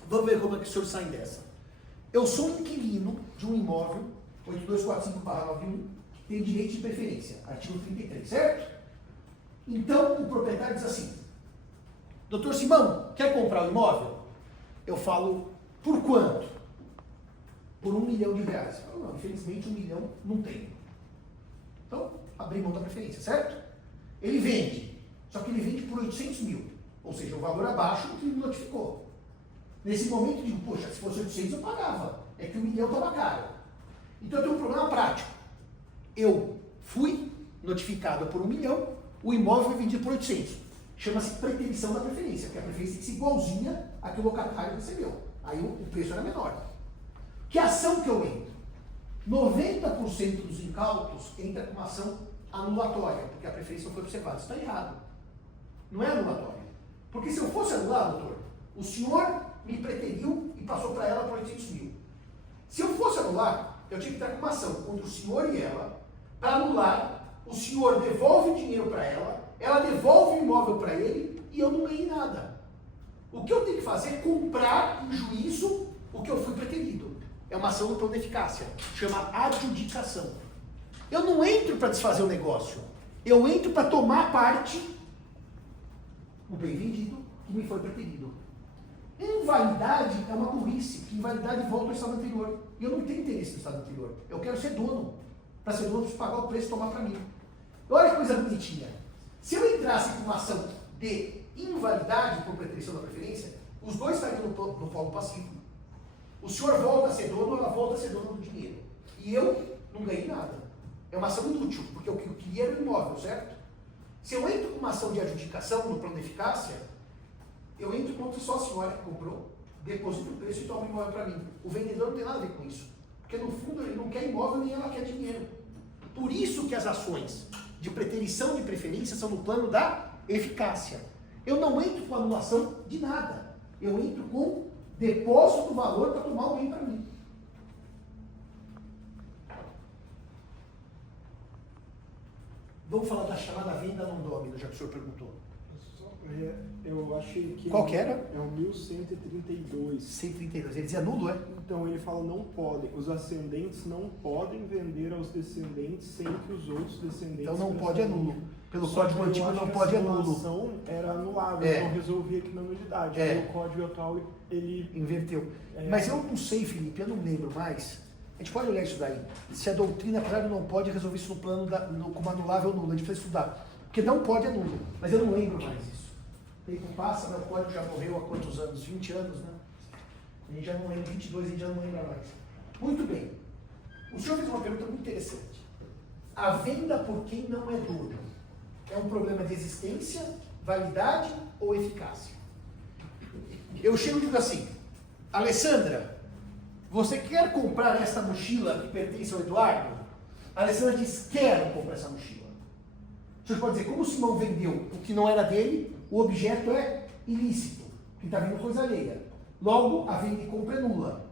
Vamos ver como é que os senhores saem dessa. Eu sou inquilino de um imóvel, 8245/91, que tem direito de preferência, artigo 33, certo? Então, o proprietário diz assim, doutor Simão, quer comprar o imóvel? Eu falo, por quanto? Por R$1 milhão. Eu falo, não, infelizmente 1 milhão não tem. Então, abri mão da preferência, certo? Ele vende, só que ele vende por 800 mil, ou seja, o valor abaixo do que ele notificou. Nesse momento eu digo, poxa, se fosse 800 eu pagava, é que 1 milhão estava caro. Então eu tenho um problema prático. Eu fui notificado por 1 milhão, o imóvel foi vendido por 800. Chama-se preterição da preferência, porque a preferência tem que ser igualzinha a que o locatário recebeu. Aí o preço era menor. Que ação que eu entro? 90% dos incautos entra com uma ação anulatória, porque a preferência não foi observada. Isso está errado. Não é anulatória. Porque se eu fosse anular, doutor, o senhor me preteriu e passou para ela por 800 mil. Se eu fosse anular, eu tinha que estar com uma ação contra o senhor e ela, para anular, o senhor devolve o dinheiro para ela devolve o imóvel para ele e eu não ganhei nada. O que eu tenho que fazer é comprar em juízo o que eu fui preterido. É uma ação no plano de eficácia, chama adjudicação. Eu não entro para desfazer o negócio, eu entro para tomar parte do bem vendido que me foi preterido. Invalidade é uma burrice, porque invalidade volta ao estado anterior. E eu não tenho interesse no estado anterior. Eu quero ser dono. Para ser dono, eu preciso pagar o preço e tomar para mim. Olha que coisa bonitinha. Se eu entrasse com uma ação de invalidade por preterição da preferência, os dois estariam no polo passivo. O senhor volta a ser dono, ela volta a ser dona do dinheiro. E eu não ganhei nada. É uma ação inútil, porque o que eu queria era o imóvel, certo? Se eu entro com uma ação de adjudicação no plano de eficácia, eu entro contra só a senhora que comprou, deposita o preço e toma o imóvel para mim. O vendedor não tem nada a ver com isso. Porque no fundo ele não quer imóvel nem ela quer dinheiro. Por isso que as ações de preterição de preferência são no plano da eficácia. Eu não entro com anulação de nada. Eu entro com depósito do valor para tomar o bem para mim. Vamos falar da chamada venda não domina, já que o senhor perguntou. Eu achei que... Qual que era? É o 1132. 132. Ele dizia nulo, é? Então ele fala não podem, os ascendentes não podem vender aos descendentes sem que os outros descendentes... Então não pode é nulo. Pelo Só código que eu antigo acho não que pode é a nulo. simulação era anulável, É. então resolvi aqui na nulidade. É. Aí o código atual ele... Inverteu. É. Mas eu não sei, Felipe, eu não lembro mais A gente pode olhar isso daí. Se a doutrina, apesar de não pode, resolver isso no plano como anulável nulo. A gente precisa estudar. Porque não pode é nulo. Mas eu não lembro mais isso. O tempo passa, né? O código já morreu há quantos anos? 20 anos, né? A gente já não lembra, 22, a gente já não lembra mais. Muito bem. O senhor fez uma pergunta muito interessante. A venda por quem não é dono é um problema de existência, validade ou eficácia? Eu chego e digo assim, Alessandra, você quer comprar esta mochila que pertence ao Eduardo? A Alessandra diz, quero comprar essa mochila. O senhor pode dizer, como o Simão vendeu o que não era dele, o objeto é ilícito, que está vindo coisa alheia. Logo, a venda e compra é nula.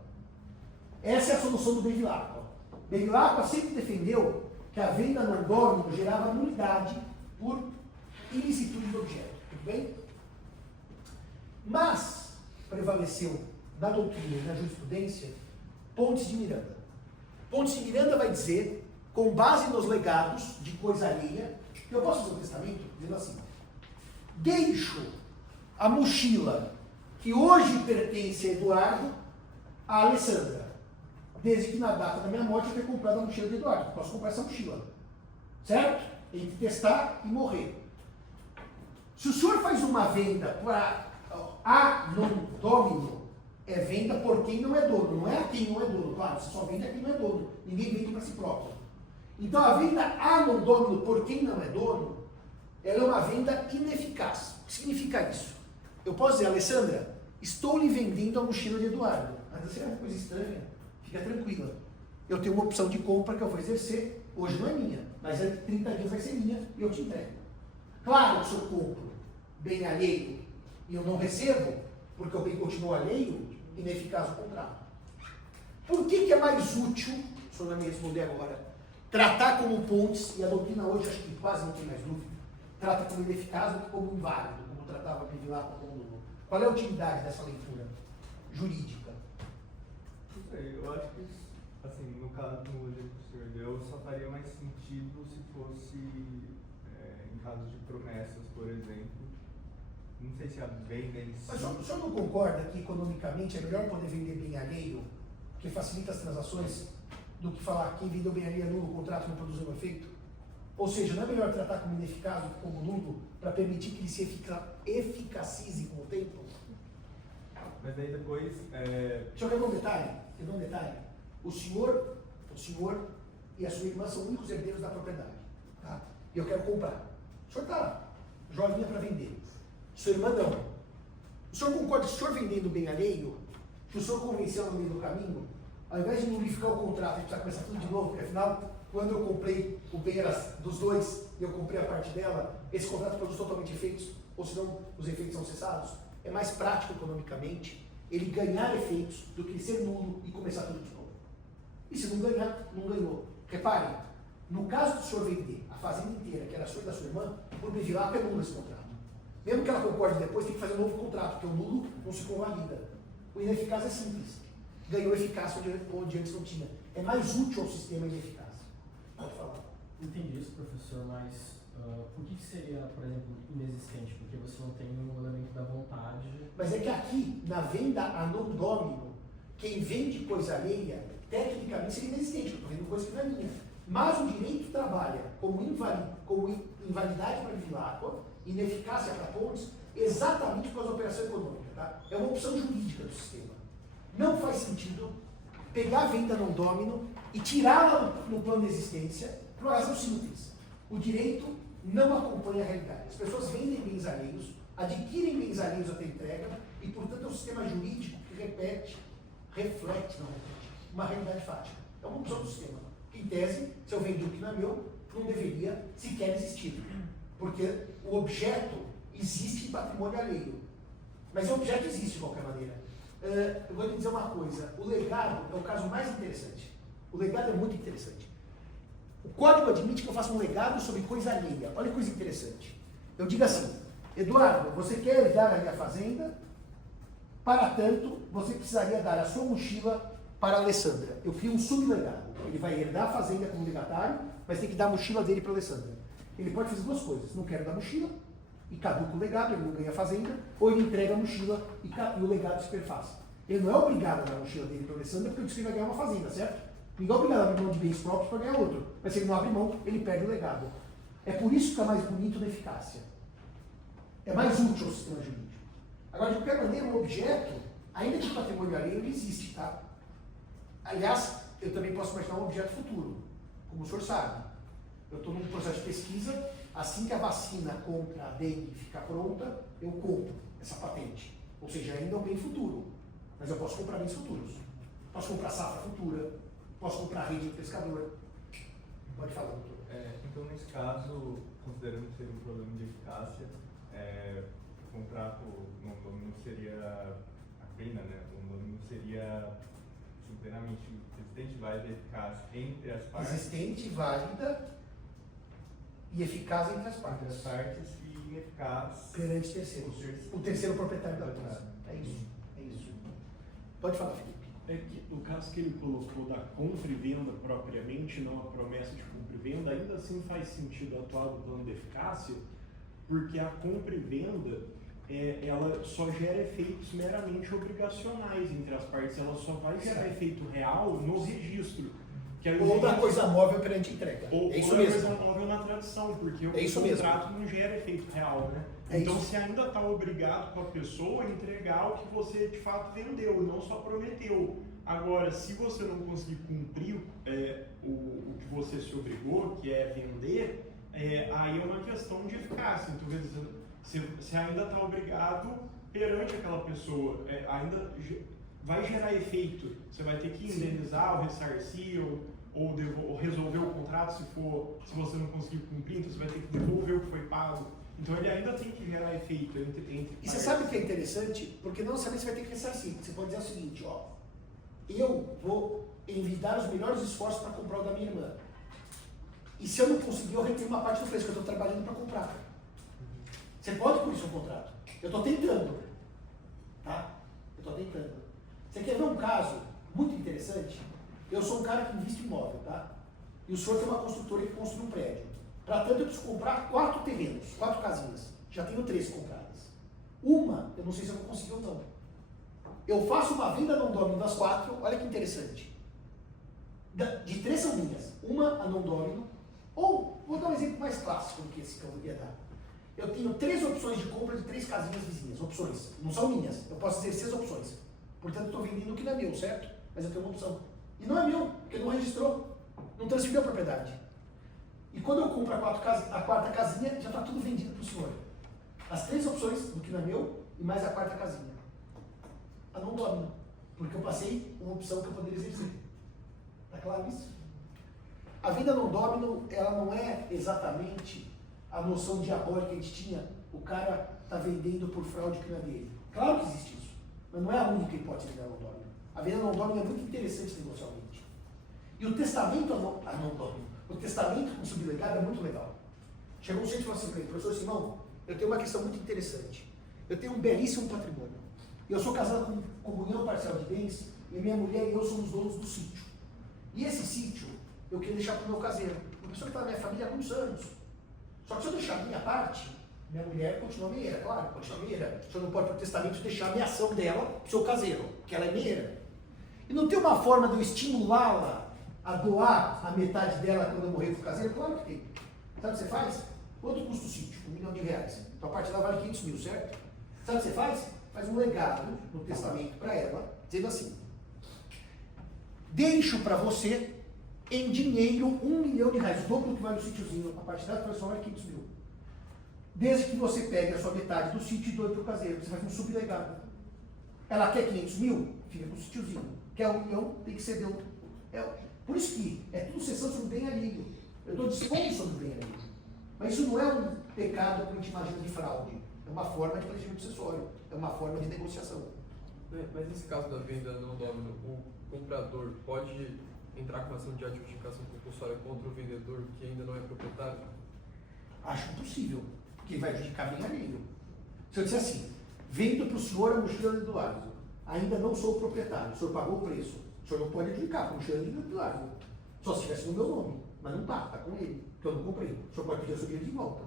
Essa é a solução do Bevilacqua. Bevilacqua sempre defendeu que a venda non domino gerava nulidade por ilicitude do objeto. Tudo bem? Mas prevaleceu na doutrina e na jurisprudência Pontes de Miranda. Pontes de Miranda vai dizer, com base nos legados de coisa alheia, que eu posso fazer um testamento dizendo assim, deixo a mochila que hoje pertence a Eduardo a Alessandra, desde que na data da minha morte eu tenha comprado a mochila de Eduardo. Eu posso comprar essa mochila. Certo? Entre testar e morrer. Se o senhor faz uma venda para a non domino, é venda por quem não é dono, não é a quem não é dono. Claro, você só vende a quem não é dono. Ninguém vende para si próprio. Então a venda a non domino por quem não é dono, ela é uma venda ineficaz. O que significa isso? Eu posso dizer, Alessandra, estou lhe vendendo a mochila de Eduardo. Mas você é uma coisa estranha. Fica tranquila. Eu tenho uma opção de compra que eu vou exercer. Hoje não é minha, mas daqui 30 dias vai ser minha e eu te entrego. Claro que se eu compro bem alheio e eu não recebo, porque o bem continua alheio, ineficaz o contrato. Por que é mais útil, o senhor vai me responder agora, tratar como Pontes, e a doutrina hoje acho que quase não tem mais dúvida, trata como ineficaz do que como inválido, como tratava Bevilacqua como nulo. Qual é a utilidade dessa leitura jurídica? Não sei, eu acho que, assim, no caso do exemplo que o senhor deu, só faria mais sentido se fosse em casos de promessas, por exemplo. Não sei se a venda em si... Mas o senhor não concorda que economicamente é melhor poder vender bem alheio, que facilita as transações, do que falar quem vendeu bem alheio é nulo, o contrato não produziu um efeito? Ou seja, não é melhor tratar como ineficaz do que como nulo para permitir que ele se eficacize com o tempo? Mas aí depois... Deixa eu ver um detalhe. Um detalhe. O senhor e a sua irmã são únicos herdeiros da propriedade. Tá? E eu quero comprar. O senhor está joguinha para vender. Sua irmã não. O senhor concorda que o senhor vendendo bem alheio, que o senhor convenceu no meio do caminho, ao invés de nulificar o contrato e precisar começar tudo de novo, porque afinal, quando eu comprei o bem era dos dois e eu comprei a parte dela, esse contrato produz totalmente efeitos, ou senão os efeitos são cessados, é mais prático economicamente ele ganhar efeitos do que ser nulo e começar tudo de novo. E se não ganhar, não ganhou. Reparem, no caso do senhor vender a fazenda inteira, que era sua e da sua irmã, por Bevilacqua é nulo esse contrato. Mesmo que ela concorde depois, tem que fazer um novo contrato, porque o nulo não se convalida. O ineficaz é simples. Ganhou eficácia onde antes não tinha. É mais útil ao sistema ineficaz. Pode falar. Entendi isso, professor, mas por que seria, por exemplo, inexistente? Porque você não tem um elemento da vontade. Mas é que aqui, na venda a non domino, quem vende coisa alheia, tecnicamente seria inexistente, eu estou vendo coisa que não é minha. Mas o direito trabalha como invalidade para Bevilacqua, ineficácia para Pontes, exatamente por causa da operação econômica. Tá? É uma opção jurídica do sistema. Não faz sentido pegar a venda non domino e tirá-la no plano de existência por uma razão simples. O direito não acompanha a realidade. As pessoas vendem bens alheios, adquirem bens alheios até entrega, e portanto é um sistema jurídico que reflete uma realidade fática. É uma opção do sistema. Em tese, se eu vendo o que não é meu, não deveria sequer existir. Porque o objeto existe em patrimônio alheio. Mas o objeto existe de qualquer maneira. Eu vou lhe dizer uma coisa, o legado é o caso mais interessante. O legado é muito interessante. O código admite que eu faça um legado sobre coisa alheia. Olha que coisa interessante. Eu digo assim, Eduardo, você quer herdar a minha fazenda? Para tanto, você precisaria dar a sua mochila para a Alessandra. Eu crio um sublegado. Ele vai herdar a fazenda como legatário, mas tem que dar a mochila dele para a Alessandra. Ele pode fazer duas coisas. Não quero dar mochila, e caduca o legado, ele não ganha a fazenda, ou ele entrega a mochila e o legado se perfaz. Ele não é obrigado a dar a mochila dele para a Alessandra, porque ele disse que vai ganhar uma fazenda, certo? Ninguém é obrigado a abrir mão de bens próprios para ganhar outro. Mas se ele não abre mão, ele perde o legado. É por isso que é mais bonito na eficácia. É mais útil ao sistema jurídico. Agora, de qualquer maneira, o objeto, ainda que patrimônio alheio, ele existe, tá? Aliás, eu também posso imaginar um objeto futuro, como o senhor sabe. Eu estou num processo de pesquisa, assim que a vacina contra a dengue ficar pronta, eu compro essa patente. Ou seja, ainda é um bem futuro. Mas eu posso comprar bens futuros. Posso comprar safra futura, posso comprar rede de pescador. Pode falar, doutor. Então, nesse caso, considerando que seria um problema de eficácia, o contrato não seria a pena, né? Não seria plenamente existente, válida e eficaz entre as partes. Existente, válida e eficaz entre as partes. Entre as partes e ineficaz Perante terceiros. O terceiro proprietário da coisa. É isso. É isso. Pode falar, Felipe. É que no caso que ele colocou da compra e venda propriamente, não a promessa de compra e venda, ainda assim faz sentido atuar do plano de eficácia, porque a compra e venda, ela só gera efeitos meramente obrigacionais entre as partes, ela só vai gerar efeito real no registro. Que aí Ou da coisa móvel perante entrega. Ou É isso da mesmo. coisa móvel na tradução, porque o isso mesmo. contrato não gera efeito real, né? É então isso. você ainda está obrigado com a pessoa a entregar o que você de fato vendeu, não só prometeu. Agora, se você não conseguir cumprir o que você se obrigou, que é vender, aí é uma questão de eficácia. Então, quer dizer, você ainda está obrigado perante aquela pessoa, ainda vai gerar efeito. Você vai ter que indenizar ou ressarcir ou resolver o contrato se você não conseguir cumprir, então você vai ter que devolver o que foi pago. Então ele ainda tem que gerar efeito entre E você sabe o que é interessante? Porque não necessariamente você vai ter que ressarcir. Você pode dizer o seguinte, ó. Eu vou envidar os melhores esforços para comprar o da minha irmã. E se eu não conseguir, eu retiro uma parte do preço que eu estou trabalhando para comprar. Você pode por isso um contrato. Eu estou tentando. Tá? Eu estou tentando. Você quer ver um caso muito interessante? Eu sou um cara que investe em imóvel, tá? E o senhor tem uma construtora que construiu um prédio. Para tanto, eu preciso comprar 4 terrenos, 4 casinhas. Já tenho 3 compradas. Uma, eu não sei se eu vou conseguir ou não. Eu faço uma venda não domino das 4, olha que interessante. De 3 são minhas. Uma a não domino, ou, vou dar um exemplo mais clássico do que esse que eu ia dar. Eu tenho 3 opções de compra de 3 casinhas vizinhas, opções. Não são minhas, eu posso exercer as opções. Portanto, eu estou vendendo o que não é meu, certo? Mas eu tenho uma opção. E não é meu, porque não registrou, não transferiu a propriedade. E quando eu compro a quarta casinha, já está tudo vendido para o senhor. As 3 opções do que não é meu e mais a 4ª casinha. A não domina, porque eu passei uma opção que eu poderia exercer. Está claro isso? A venda não domino, ela não é exatamente a noção diabólica que a gente tinha. O cara está vendendo por fraude que não é dele. Claro que existe isso, mas não é a única hipótese da não domino. A venda não domino é muito interessante negocialmente. E o testamento a não domino, o testamento com sublegado é muito legal. Chegou um centro e falou assim para ele, professor Simão, eu tenho uma questão muito interessante. Eu tenho um belíssimo patrimônio. Eu sou casado com comunhão parcial de bens e minha mulher e eu somos donos do sítio. E esse sítio eu queria deixar para o meu caseiro. Uma pessoa que está na minha família há muitos anos. Só que se eu deixar a minha parte, minha mulher continua meieira, claro, continua meieira. O senhor não pode, por testamento, deixar a minha ação dela para o seu caseiro, que ela é meieira. E não tem uma forma de eu estimulá-la a doar a metade dela quando eu morrer para o caseiro? Claro que tem. Sabe o que você faz? Quanto custa o sítio? R$1 milhão. Então a parte dela vale 500 mil, certo? Sabe o que você faz? Faz um legado no testamento para ela, dizendo assim: deixo para você em dinheiro R$1 milhão, o dobro do que vale o sítiozinho, a parte dela só vale 500 mil. Desde que você pegue a sua metade do sítio e doe para o caseiro, você faz um sublegado. Ela quer 500 mil? Fica com o sítiozinho. Quer R$1 milhão? Tem que ceder por isso que é tudo cessão sobre o bem alheio. Eu estou dispondo sobre o bem alheio. Mas isso não é um pecado como a gente imagina de fraude. É uma forma de planejamento sucessório. É uma forma de negociação. Mas nesse caso da venda não domino, o comprador pode entrar com ação de adjudicação compulsória contra o vendedor que ainda não é proprietário? Acho impossível, porque ele vai adjudicar bem alheio. Se eu disser assim, vendo para o senhor a mochila do Eduardo, ainda não sou o proprietário, o senhor pagou o preço, o senhor não pode adjudicar a mochila do Eduardo. Só se estivesse no meu nome, mas não está com ele, porque eu não comprei. O senhor pode pedir a sua de volta.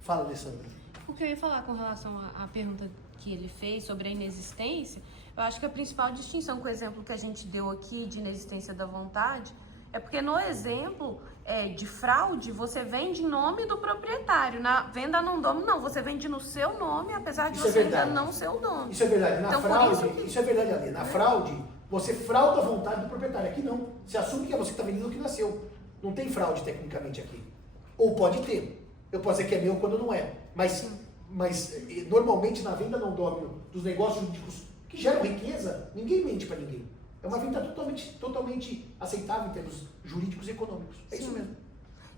Fala, Alessandra. O que eu ia falar com relação à pergunta que ele fez sobre a inexistência, Eu acho que a principal distinção com o exemplo que a gente deu aqui de inexistência da vontade é porque no exemplo de fraude, você vende em nome do proprietário. Na venda não dono, não. Você vende no seu nome, apesar de você ainda não ser o dono. Isso é verdade. Na Então, fraude, isso é verdade, Ale. Na fraude, você frauda a vontade do proprietário. Aqui não. Você assume que é você que está vendendo o que nasceu. Não tem fraude tecnicamente aqui. Ou pode ter. Eu posso dizer que é meu quando não é. Mas normalmente na venda não domino dos negócios jurídicos que geram riqueza, ninguém mente para ninguém. É uma venda totalmente aceitável em termos jurídicos e econômicos. É isso mesmo.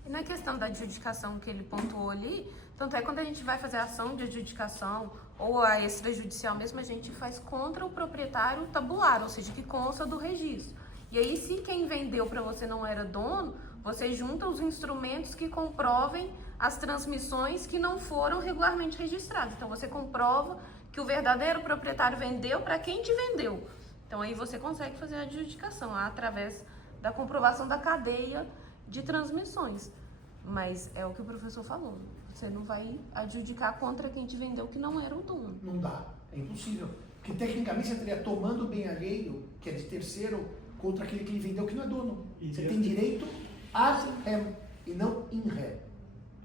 E na questão da adjudicação que ele pontuou ali, tanto é quando a gente vai fazer a ação de adjudicação ou a extrajudicial mesmo, a gente faz contra o proprietário tabular, ou seja, que consta do registro. E aí, se quem vendeu para você não era dono, você junta os instrumentos que comprovem as transmissões que não foram regularmente registradas. Então, você comprova que o verdadeiro proprietário vendeu para quem te vendeu. Então, aí você consegue fazer a adjudicação através da comprovação da cadeia de transmissões. Mas é o que o professor falou. Você não vai adjudicar contra quem te vendeu que não era o dono. Não dá. É impossível. Porque tecnicamente você estaria tomando bem alheio, que é de terceiro, contra aquele que lhe vendeu que não é dono. Você tem direito ad rem e não in rem.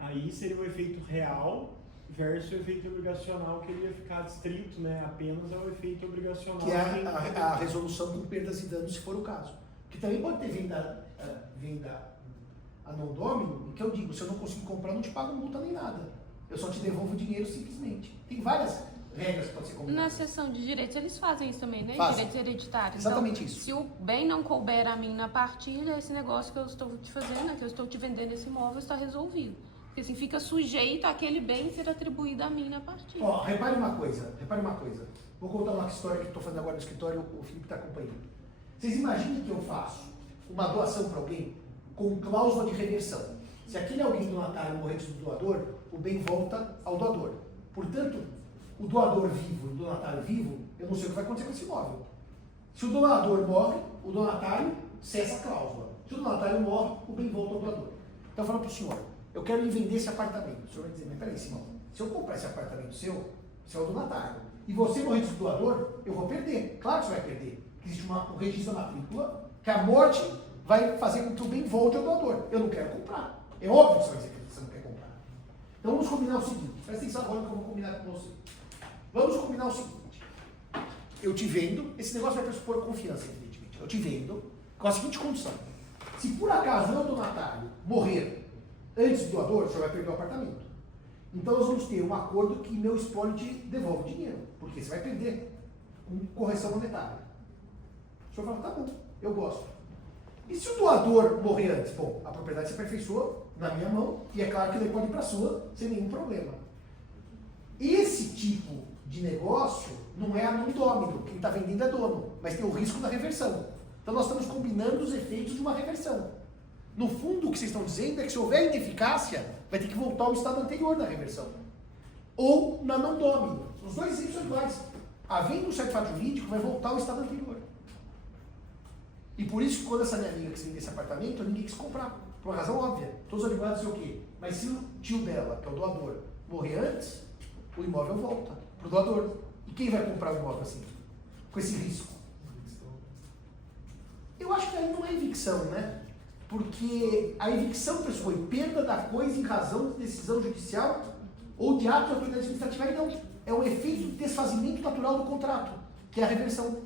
Aí seria o efeito real versus o efeito obrigacional, que ele ia ficar distrito, né, apenas ao efeito obrigacional. Que é a resolução com perdas e danos, se for o caso. Que também pode ter venda a non domino, em que eu digo, se eu não conseguir comprar, eu não te pago multa nem nada. Eu só te devolvo o dinheiro simplesmente. Tem várias regras que podem ser combinadas. Na seção de direitos, eles fazem isso também, né? Fazem. Direitos hereditários. Exatamente então, isso. Se o bem não couber a mim na partilha, esse negócio que eu estou te fazendo, que eu estou te vendendo esse imóvel, está resolvido. Porque assim, fica sujeito àquele bem ser atribuído a mim na partilha. Ó, repare uma coisa. Vou contar uma história que estou fazendo agora no escritório, o Felipe está acompanhando. Vocês imaginem que eu faço uma doação para alguém com cláusula de reversão. Se aquele alguém donatário morrer antes do doador, o bem volta ao doador. Portanto, o doador vivo e o donatário vivo, eu não sei o que vai acontecer com esse imóvel. Se o doador morre, o donatário cessa a cláusula. Se o donatário morre, o bem volta ao doador. Então eu falo para o senhor, eu quero lhe vender esse apartamento. O senhor vai dizer, mas peraí, Simão, se eu comprar esse apartamento seu, você é o donatário. E você morrer antes do doador, eu vou perder. Claro que você vai perder. Existe um registro da matrícula que a morte vai fazer com que o bem volte ao doador. Eu não quero comprar. É óbvio que você vai dizer que você não quer comprar. Então vamos combinar o seguinte. Presta atenção agora que eu vou combinar com você. Vamos combinar o seguinte. Eu te vendo, esse negócio vai pressupor confiança, evidentemente. Eu te vendo com a seguinte condição. Se por acaso eu, donatário, morrer antes do doador, o senhor vai perder o apartamento. Então nós vamos ter um acordo que meu espólio te devolve o dinheiro. Porque você vai perder com correção monetária. O senhor fala, tá bom, eu gosto. E se o doador morrer antes? Bom, a propriedade se aperfeiçoou na minha mão e é claro que ele pode ir para a sua sem nenhum problema. Esse tipo de negócio não é a non domino, quem está vendendo é dono, mas tem o risco da reversão. Então nós estamos combinando os efeitos de uma reversão. No fundo, o que vocês estão dizendo é que se houver ineficácia, vai ter que voltar ao estado anterior da reversão. Ou na non domino. Os dois exemplos são iguais. Havendo um certo fato jurídico, vai voltar ao estado anterior. E por isso que quando essa minha amiga quis vender esse apartamento, ninguém quis comprar. Por uma razão óbvia. Todos os advogados dizem o quê? Mas se o tio dela, que é o doador, morrer antes, o imóvel volta para o doador. E quem vai comprar o imóvel assim? Com esse risco? Eu acho que aí não é evicção, né? Porque a evicção pressupõe perda da coisa em razão de decisão judicial ou de ato de autoridade administrativa. Aí não. É um efeito de desfazimento natural do contrato, que é a reversão.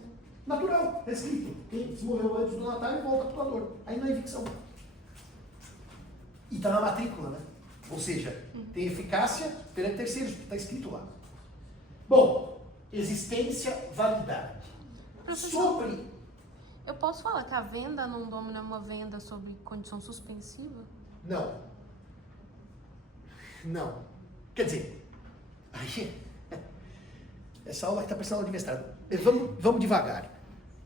Natural, é escrito. Quem se morreu antes do donatário volta para o doador. Aí não é evicção. E está na matrícula, né? Ou seja, tem eficácia perante terceiros, porque está escrito lá. Bom, existência, validade. Sobre... Eu posso falar que a venda non domino é uma venda sobre condição suspensiva? Não. Não. Quer dizer, aí, essa aula está parecendo aula de mestrado. Vamos devagar.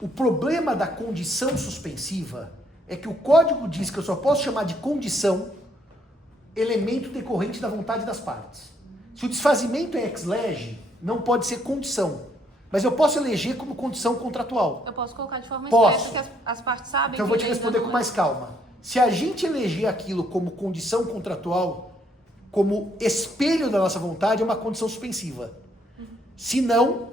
O problema da condição suspensiva é que o código diz que eu só posso chamar de condição elemento decorrente da vontade das partes. Se o desfazimento é ex lege, não pode ser condição. Mas eu posso eleger como condição contratual. Eu posso colocar de forma Posso. expressa que as partes sabem. Então eu vou te responder com mais calma. Se a gente eleger aquilo como condição contratual, como espelho da nossa vontade, é uma condição suspensiva. Se não,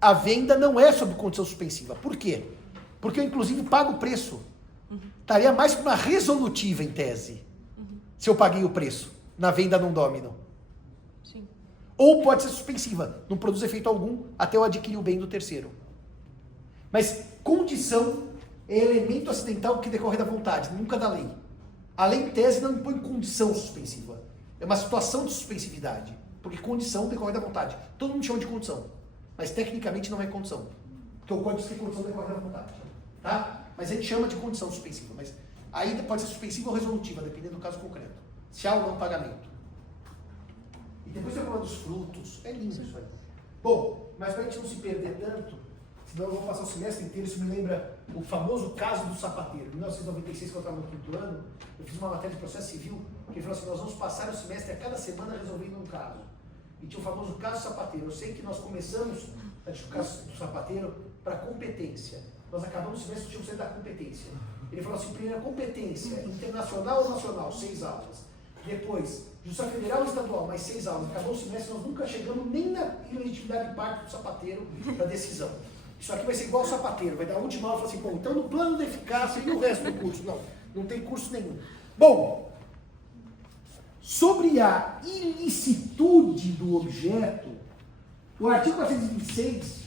a venda não é sob condição suspensiva. Por quê? Porque eu, inclusive, pago o preço. Estaria mais para uma resolutiva, em tese, se eu paguei o preço na venda non domino. Sim. Ou pode ser suspensiva, não produz efeito algum até eu adquirir o bem do terceiro. Mas condição é elemento acidental que decorre da vontade, nunca da lei. A lei, em tese, não impõe condição suspensiva. É uma situação de suspensividade, porque condição decorre da vontade. Todo mundo chama de condição, mas tecnicamente não é condição. Porque o código diz que condição decorre da vontade. Tá? Mas a gente chama de condição suspensiva. Mas aí pode ser suspensiva ou resolutiva, dependendo do caso concreto. Se há ou não pagamento. E depois você fala dos frutos. É lindo isso aí. Bom, mas para a gente não se perder tanto, senão eu vou passar o semestre inteiro, isso me lembra o famoso caso do sapateiro. Em 1996, que eu estava no quinto ano, eu fiz uma matéria de processo civil, que ele falou assim, nós vamos passar o semestre a cada semana resolvendo um caso. E tinha o famoso caso do sapateiro. Eu sei que nós começamos a discutir o caso do sapateiro para competência. Nós acabamos o semestre discutindo da competência. Ele falou assim, primeira competência, internacional ou nacional, 6 aulas. Depois, Justiça Federal ou Estadual, mais 6 aulas. Acabou o semestre, nós nunca chegamos nem na ilegitimidade de parte do sapateiro da decisão. Isso aqui vai ser igual ao sapateiro, vai dar a última aula e falar assim, bom, então no plano de eficácia e o resto do curso? Não, não tem curso nenhum. Bom, sobre a ilicitude do objeto, o artigo 426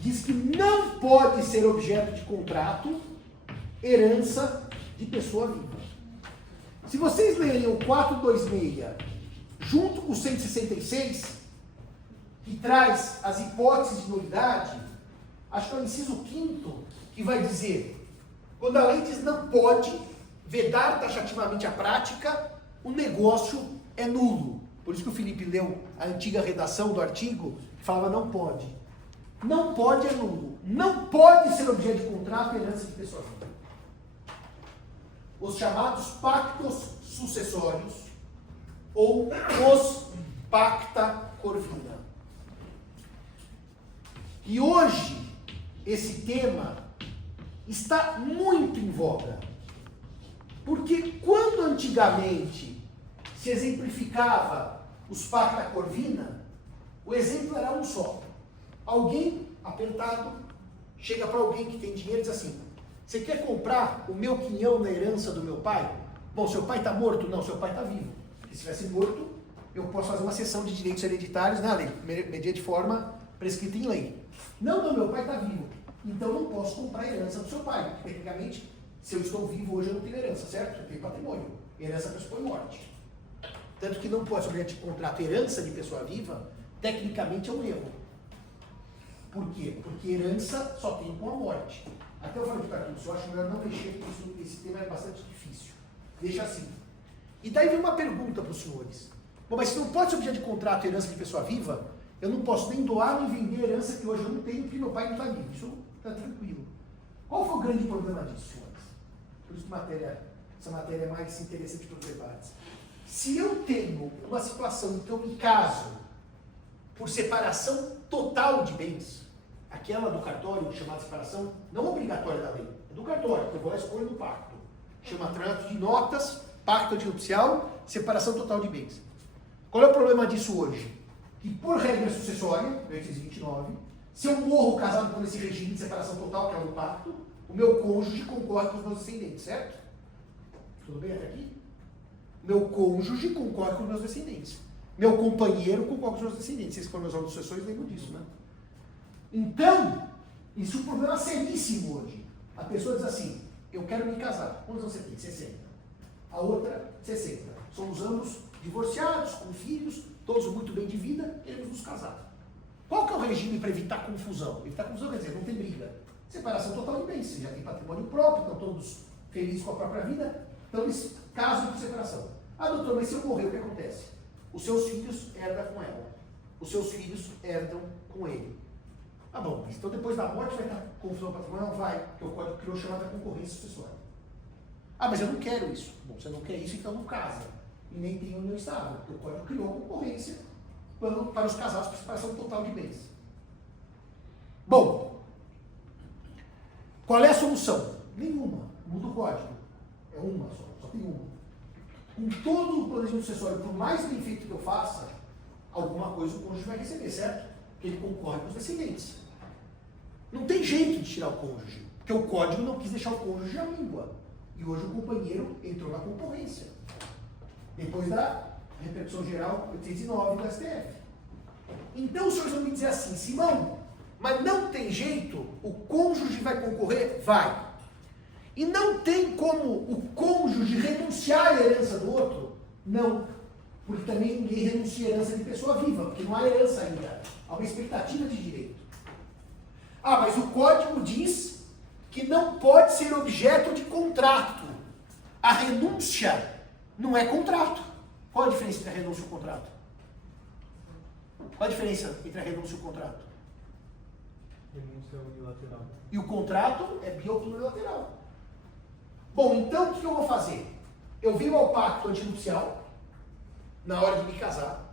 diz que não pode ser objeto de contrato herança de pessoa viva. Se vocês lerem o 426 junto com o 166, que traz as hipóteses de nulidade, acho que é o inciso 5º que vai dizer, quando a lei diz não pode vedar taxativamente a prática, o negócio é nulo. Por isso que o Felipe leu a antiga redação do artigo, que falava não pode. Não pode é nulo. Não pode ser objeto de contrato e herança de pessoa viva. Os chamados pactos sucessórios ou os pacta corvina. E hoje, esse tema está muito em voga. Porque quando antigamente se exemplificava os pacta corvina, o exemplo era um só. Alguém apertado chega para alguém que tem dinheiro e diz assim, você quer comprar o meu quinhão na herança do meu pai? Bom, seu pai está morto? Não, seu pai está vivo. Porque se estivesse morto, eu posso fazer uma cessão de direitos hereditários na lei, mediante forma prescrita em lei. Não, meu pai está vivo. Então não posso comprar a herança do seu pai. Porque, tecnicamente, se eu estou vivo hoje, eu não tenho herança, certo? Eu tenho patrimônio. Herança pressupõe morte. Tanto que não pode ser objeto de contrato herança de pessoa viva, tecnicamente é um erro. Por quê? Porque herança só tem com a morte. Até eu falei para aqui, eu acho melhor não mexer, porque esse tema é bastante difícil. Deixa assim. E daí vem uma pergunta para os senhores. Bom, mas se não pode ser objeto de contrato herança de pessoa viva, eu não posso nem doar nem vender a herança que hoje eu não tenho, porque meu pai não está vivo. Isso está tranquilo. Qual foi o grande problema disso, senhores? Por isso que essa matéria é mais interessante para os debates. Se eu tenho uma situação em que eu me caso por separação total de bens, aquela do cartório, chamada separação, não obrigatória da lei, é do cartório, que eu vou lá e escolho no pacto. Chama trato de notas, pacto antinupcial, separação total de bens. Qual é o problema disso hoje? Que por regra sucessória, 1829, se eu morro casado por esse regime de separação total, que é o do pacto, o meu cônjuge concorre com os meus descendentes, certo? Tudo bem até aqui? Meu cônjuge concorre com os meus descendentes. Meu companheiro concorre com os meus descendentes. Vocês que foram meus alunos sucessores lembram disso, né? Então, isso é um problema seríssimo hoje. A pessoa diz assim, eu quero me casar. Quantos anos você tem? 60. A outra, 60. Somos ambos divorciados, com filhos, todos muito bem de vida, queremos nos casar. Qual que é o regime para evitar confusão? Evitar confusão quer dizer, não tem briga. Separação total de bens. Você já tem patrimônio próprio, estão todos felizes com a própria vida. Então, eles casam por separação. Ah, doutor, mas se eu morrer, o que acontece? Os seus filhos herdam com ela. Os seus filhos herdam com ele. Ah, bom, mas então depois da morte vai estar confusão patrimonial? Não vai, porque o código criou chamada concorrência sucessória. Ah, mas eu não quero isso. Bom, você não quer isso, então não casa. E nem tem união estável, porque o código criou concorrência para os casados por separação total de bens. Bom, qual é a solução? Nenhuma. Muda o código. É uma só tem uma. Com todo o planejamento sucessório, por mais bem feito que eu faça, alguma coisa o cônjuge vai receber, certo? que ele concorre com os descendentes. Não tem jeito de tirar o cônjuge, porque o código não quis deixar o cônjuge à míngua. E hoje o companheiro entrou na concorrência. Depois da repercussão geral 809 do STF. Então os senhores vão me dizer assim, Simão, mas não tem jeito, o cônjuge vai concorrer? Vai. E não tem como o cônjuge renunciar à herança do outro? Não. Porque também ninguém renuncia à herança de pessoa viva, porque não há herança ainda. Há uma expectativa de direito. Ah, mas o código diz que não pode ser objeto de contrato. A renúncia não é contrato. Qual a diferença entre a renúncia e o contrato? Qual a diferença entre a renúncia e o contrato? Renúncia unilateral. E o contrato é bioplurilateral. Bom, então o que eu vou fazer? Eu viro ao pacto antinupcial na hora de me casar.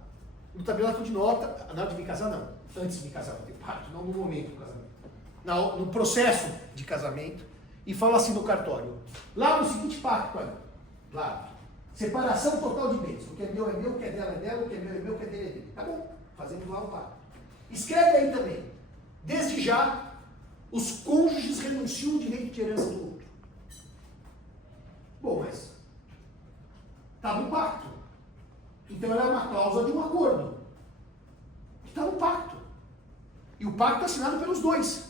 No tabelionato de nota, na hora de me casar não. Antes de me casar, no pacto, não no momento do casamento. Não, no processo de casamento. E falo assim no cartório. Lá no seguinte pacto, olha. Lá. Separação total de bens. O que é meu, o que é dela, o que é meu, o que é dele é dele. Tá bom, fazemos lá o pacto. Escreve aí também. Desde já, os cônjuges renunciam ao direito de herança do outro. Bom, mas está no pacto. Então ela é uma cláusula de um acordo. Está no pacto. E o pacto é assinado pelos dois.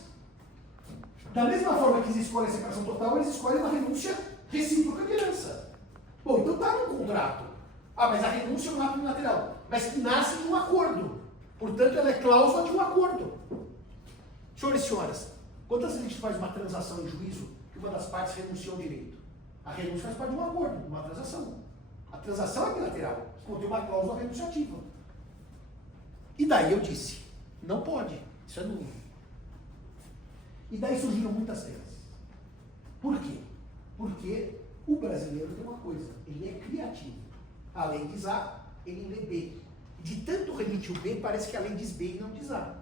Da mesma forma que eles escolhem a separação total, eles escolhem uma renúncia recíproca de herança. Bom, então está no contrato. Ah, mas a renúncia é um ato unilateral. Mas que nasce de um acordo. Portanto, ela é cláusula de um acordo. Senhores e senhoras, quantas vezes a gente faz uma transação em juízo que uma das partes renuncia ao direito? A renúncia faz parte de um acordo, de uma transação. A transação é bilateral, contém uma cláusula renunciativa. E daí eu disse, não pode, isso é nulo. E daí surgiram muitas teses. Por quê? Porque o brasileiro tem uma coisa, ele é criativo. A lei diz A, ele lê B. De tanto repetir o B, parece que a lei diz B e não diz A.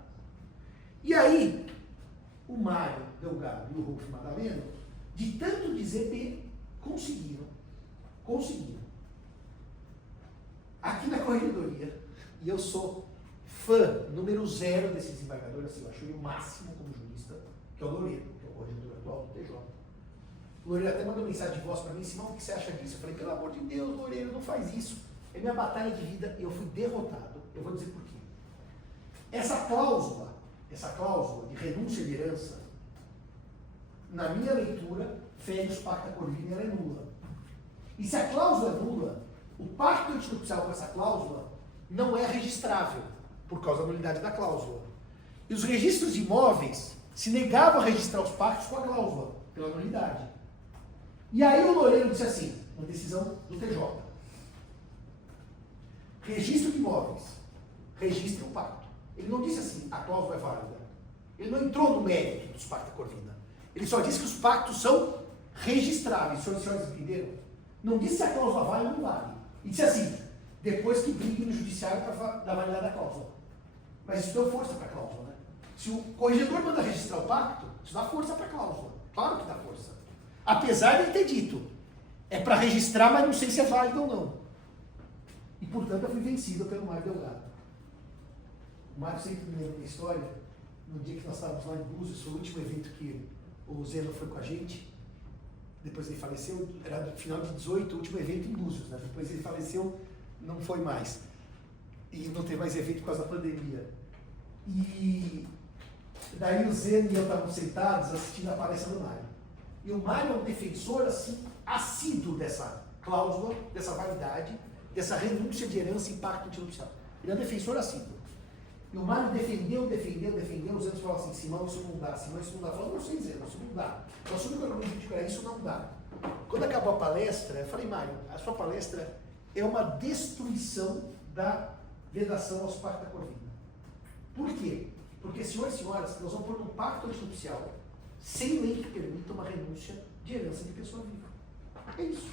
E aí, o Mário Delgado e o Rolf Madaleno, de tanto dizer B, conseguiram. Aqui na corregedoria, e eu sou fã número 0 desse desembargador, assim, eu acho ele o máximo como jurista, que é o Loureiro, que é o corregedor atual do TJ. O Loureiro até mandou mensagem de voz para mim, Simão, o que você acha disso? Eu falei, pelo amor de Deus, Loureiro, não faz isso. É minha batalha de vida e eu fui derrotado. Eu vou dizer por quê. Essa cláusula de renúncia de herança, na minha leitura, fere os pacta corvina e ela é nula. E se a cláusula é nula, o pacto antinupcial com essa cláusula não é registrável, por causa da nulidade da cláusula. E os registros de imóveis se negavam a registrar os pactos com a cláusula, pela nulidade. E aí o Loureiro disse assim, uma decisão do TJ. Registro de imóveis, registre o pacto. Ele não disse assim, a cláusula é válida. Ele não entrou no mérito dos pacta corvina. Ele só disse que os pactos são registráveis. Os senhores entenderam? Não disse se a cláusula vale ou não vale. E disse assim, depois que brigue no judiciário para dar validade da cláusula. Mas isso deu força para a cláusula, né? Se o corregedor manda registrar o pacto, isso dá força para a cláusula. Claro que dá força. Apesar de ele ter dito, é para registrar, mas não sei se é válido ou não. E, portanto, eu fui vencido pelo Mário Delgado. O Mário sempre me lembra da história, no dia que nós estávamos lá em Búzios, foi o último evento que o Zeno foi com a gente. Depois ele faleceu, era no final de 18, o último evento em Búzios, né? Depois ele faleceu, não foi mais. E não teve mais evento por causa da pandemia. E daí o Zeno e eu estávamos sentados assistindo a palestra do Mário. E o Mário é um defensor, assim, assíduo dessa cláusula, dessa validade, dessa renúncia de herança e pacto antinupcial. Ele é um defensor assíduo. E o Mário defendeu, os anos falaram assim, Simão, isso não dá, Simão, isso não dá. Falou, não sei dizer, isso não dá. Nós somos economistas de isso não dá. Quando acabou a palestra, eu falei, Mário, a sua palestra é uma destruição da vedação aos pacta corvina. Por quê? Porque, senhores e senhoras, nós vamos pôr um pacto antinupcial sem lei que permita uma renúncia de herança de pessoa viva. É isso.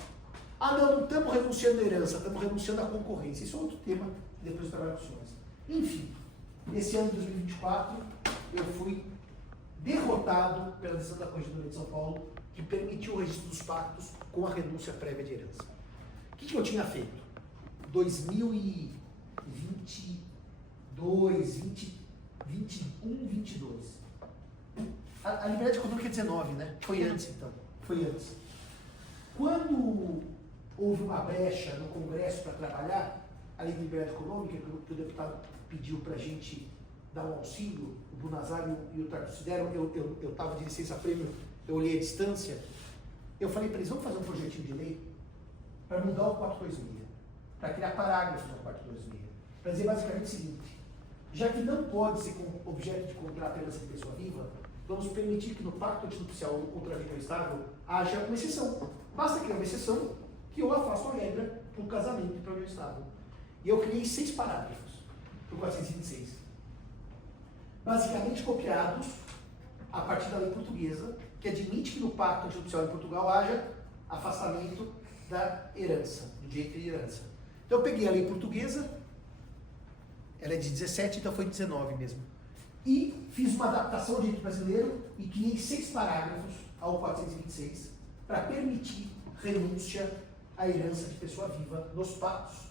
Ah, não estamos renunciando à herança, estamos renunciando à concorrência. Isso é outro tema, depois eu trabalho com os senhores. Enfim, nesse ano de 2024, eu fui derrotado pela decisão da Corregedoria de São Paulo, que permitiu o registro dos pactos com a renúncia prévia de herança. O que eu tinha feito? 2022, 21, 22. A liberdade econômica é 19, né? Foi antes, então. Foi antes. Quando houve uma brecha no Congresso para trabalhar a lei de liberdade econômica, que o deputado pediu para a gente dar um auxílio, o Bunazar e o Tartucci deram, eu estava de licença-prêmio, eu olhei a distância, eu falei para eles, vamos fazer um projetinho de lei para mudar o 426, para criar parágrafos no 426, para dizer basicamente o seguinte, já que não pode ser com objeto de contrato a herança de pessoa viva, vamos permitir que no pacto antinupcial ou contravenção estável haja uma exceção. Basta criar uma exceção que eu afasto a regra para o casamento e para a união estável. E eu criei 6 parágrafos para o 426. Basicamente copiados a partir da lei portuguesa, que admite que no pacto antinupcial em Portugal haja afastamento da herança, do direito de herança. Então eu peguei a lei portuguesa, ela é de 17, então foi 19 mesmo. E fiz uma adaptação ao direito brasileiro e criei 6 parágrafos ao 426 para permitir renúncia à herança de pessoa viva nos pactos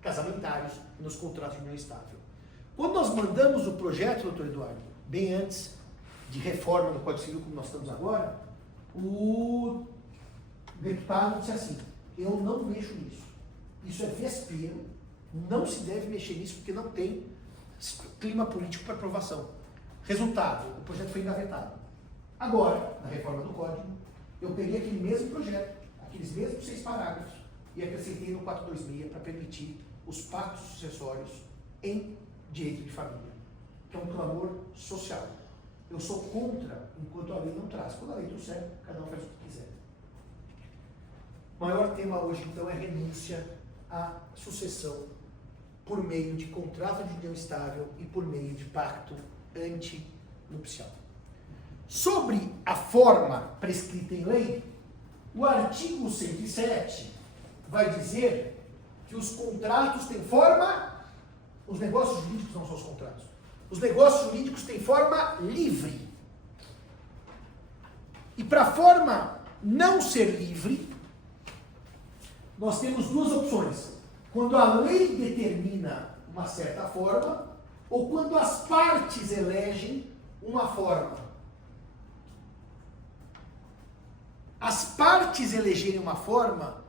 casamentários e nos contratos de união estável. Quando nós mandamos o projeto, doutor Eduardo, bem antes de reforma do Código Civil como nós estamos agora, o deputado disse assim, eu não mexo nisso. Isso é vespeiro, não se deve mexer nisso porque não tem clima político para aprovação. Resultado, o projeto foi engavetado. Agora, na reforma do Código, eu peguei aquele mesmo projeto, aqueles mesmos 6 parágrafos, e acrescentei no 426 para permitir os pactos sucessórios em direito de família, que é um clamor social. Eu sou contra enquanto a lei não traz. Quando a lei trouxer, cada um faz o que quiser. O maior tema hoje, então, é renúncia à sucessão por meio de contrato de união estável e por meio de pacto antinupcial. Sobre a forma prescrita em lei, o artigo 107 vai dizer que os contratos têm forma, os negócios jurídicos não são os contratos, os negócios jurídicos têm forma livre. E para a forma não ser livre, nós temos 2 opções. Quando a lei determina uma certa forma, ou quando as partes elegem uma forma. As partes elegerem uma forma,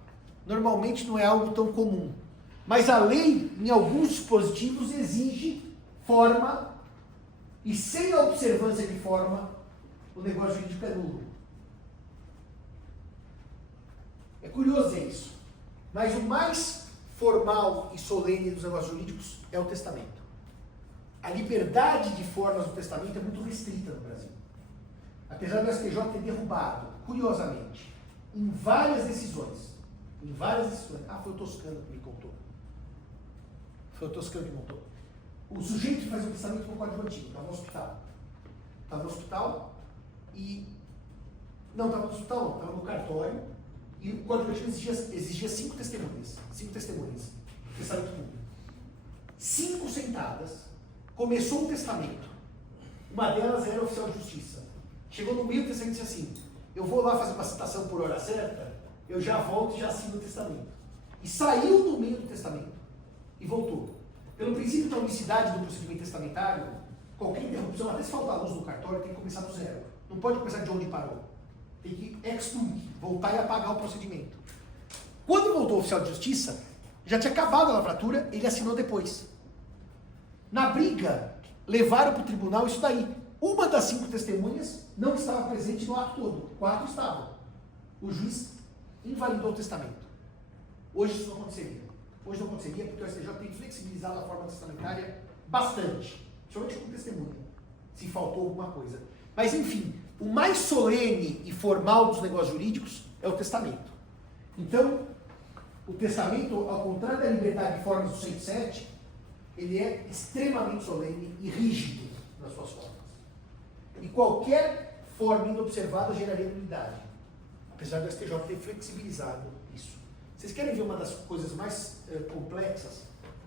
normalmente não é algo tão comum. Mas a lei, em alguns dispositivos, exige forma, e sem a observância de forma, o negócio jurídico é nulo. É curioso isso. Mas o mais formal e solene dos negócios jurídicos é o testamento. A liberdade de formas do testamento é muito restrita no Brasil. Apesar do STJ ter derrubado, curiosamente, em várias decisões, foi o Toscano que me contou. Foi o Toscano que montou. O sujeito que faz o testamento foi o Código Antigo, estava no hospital. Estava no hospital e... Não, estava no hospital não, estava no cartório. E o Código Antigo exigia 5 testemunhas. 5 testemunhas. Testamento público. 5 sentadas, começou um testamento. Uma delas era oficial de justiça. Chegou no meio do testamento e disse assim, eu vou lá fazer uma citação por hora certa, eu já volto e já assino o testamento. E saiu no meio do testamento e voltou. Pelo princípio da unicidade do procedimento testamentário, qualquer interrupção, até se faltar luz no cartório, tem que começar do zero. Não pode começar de onde parou. Tem que voltar e apagar o procedimento. Quando voltou o oficial de justiça, já tinha acabado a lavratura, ele assinou depois. Na briga, levaram para o tribunal isso daí. Uma das 5 testemunhas não estava presente no ato todo, 4 estavam. O juiz invalidou o testamento. Hoje isso não aconteceria. Hoje não aconteceria porque o STJ tem flexibilizado a forma testamentária bastante, principalmente com testemunha, se faltou alguma coisa. Mas enfim, o mais solene e formal dos negócios jurídicos é o testamento. Então, o testamento, ao contrário da liberdade de formas do 107, ele é extremamente solene e rígido nas suas formas. E qualquer forma inobservada geraria nulidade, apesar do STJ ter flexibilizado isso. Vocês querem ver uma das coisas mais complexas?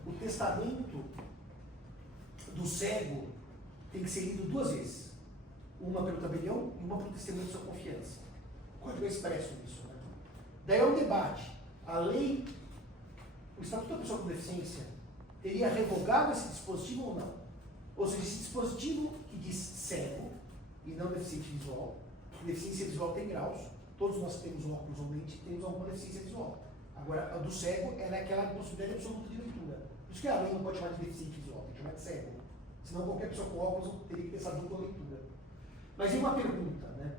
O testamento do cego tem que ser lido 2 vezes. Uma pelo tabelião e uma pelo testemunho de sua confiança. O Código é expresso nisso. Né? Daí é um debate. A lei, o Estatuto da Pessoa com Deficiência, teria revogado esse dispositivo ou não? Ou seja, esse dispositivo que diz cego e não deficiente visual, deficiência visual tem graus, todos nós temos óculos ou lente, temos alguma deficiência visual. Agora, a do cego ela é aquela possibilidade absoluta de leitura. Por isso que a lei não pode chamar de deficiente visual, tem que chamar de cego. Senão qualquer pessoa com óculos teria que pensar dupla leitura. Mas e uma pergunta, né?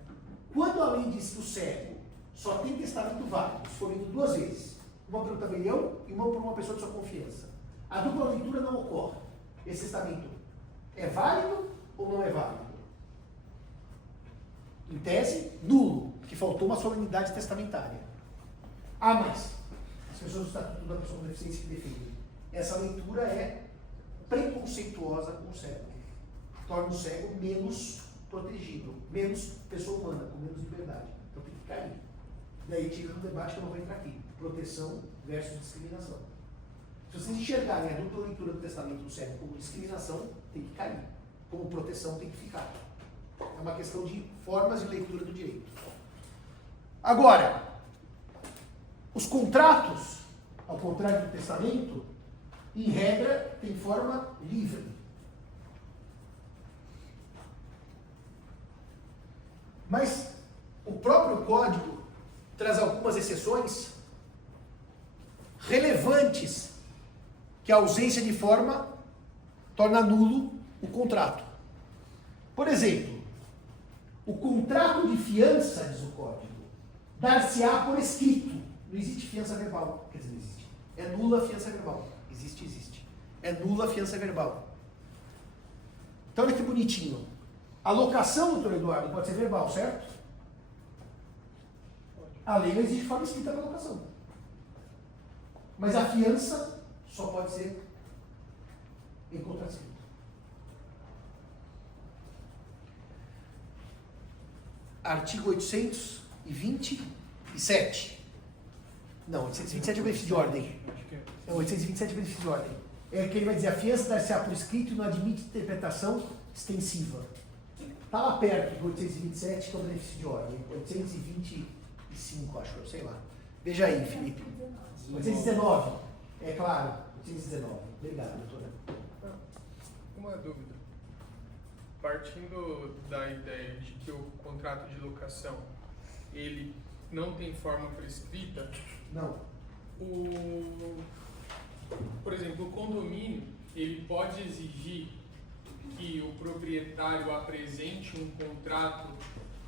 Quando a lei diz que o cego só tem testamento válido, se for lido 2 vezes, uma por um tabelião e uma por uma pessoa de sua confiança, a dupla leitura não ocorre. Esse testamento é válido ou não é válido? Em tese, nulo, que faltou uma solenidade testamentária. Ah, mas as pessoas do Estatuto da Pessoa com Deficiência que defendem essa leitura é preconceituosa com o cego. Torna o cego menos protegido, menos pessoa humana, com menos liberdade. Então tem que cair. Daí tira um debate que eu não vou entrar aqui. Proteção versus discriminação. Se vocês enxergarem a dupla leitura do testamento do cego como discriminação, tem que cair. Como proteção, tem que ficar. É uma questão de formas de leitura do direito. Agora, os contratos, ao contrário do testamento, em regra, tem forma livre. Mas o próprio código traz algumas exceções relevantes que a ausência de forma torna nulo o contrato. Por exemplo, o contrato de fiança, diz o código, dar-se-á por escrito. Não existe fiança verbal. Quer dizer, não existe. É nula a fiança verbal. Existe. É nula a fiança verbal. Então, olha que bonitinho. A locação, doutor Eduardo, pode ser verbal, certo? A lei não existe forma escrita para locação. Mas a fiança só pode ser em contrato escrito. Artigo 827. Não, 827 é o benefício de ordem. É 827 é o benefício de ordem. É que ele vai dizer, a fiança dar-se-á por escrito e não admite interpretação extensiva. Está lá perto do 827, que é o benefício de ordem. 825, acho, sei lá. Veja aí, Felipe. 819. É claro, 819. Obrigado, doutora. Uma dúvida. Partindo da ideia de que o contrato de locação ele não tem forma prescrita, Não. Por exemplo, o condomínio ele pode exigir que o proprietário apresente um contrato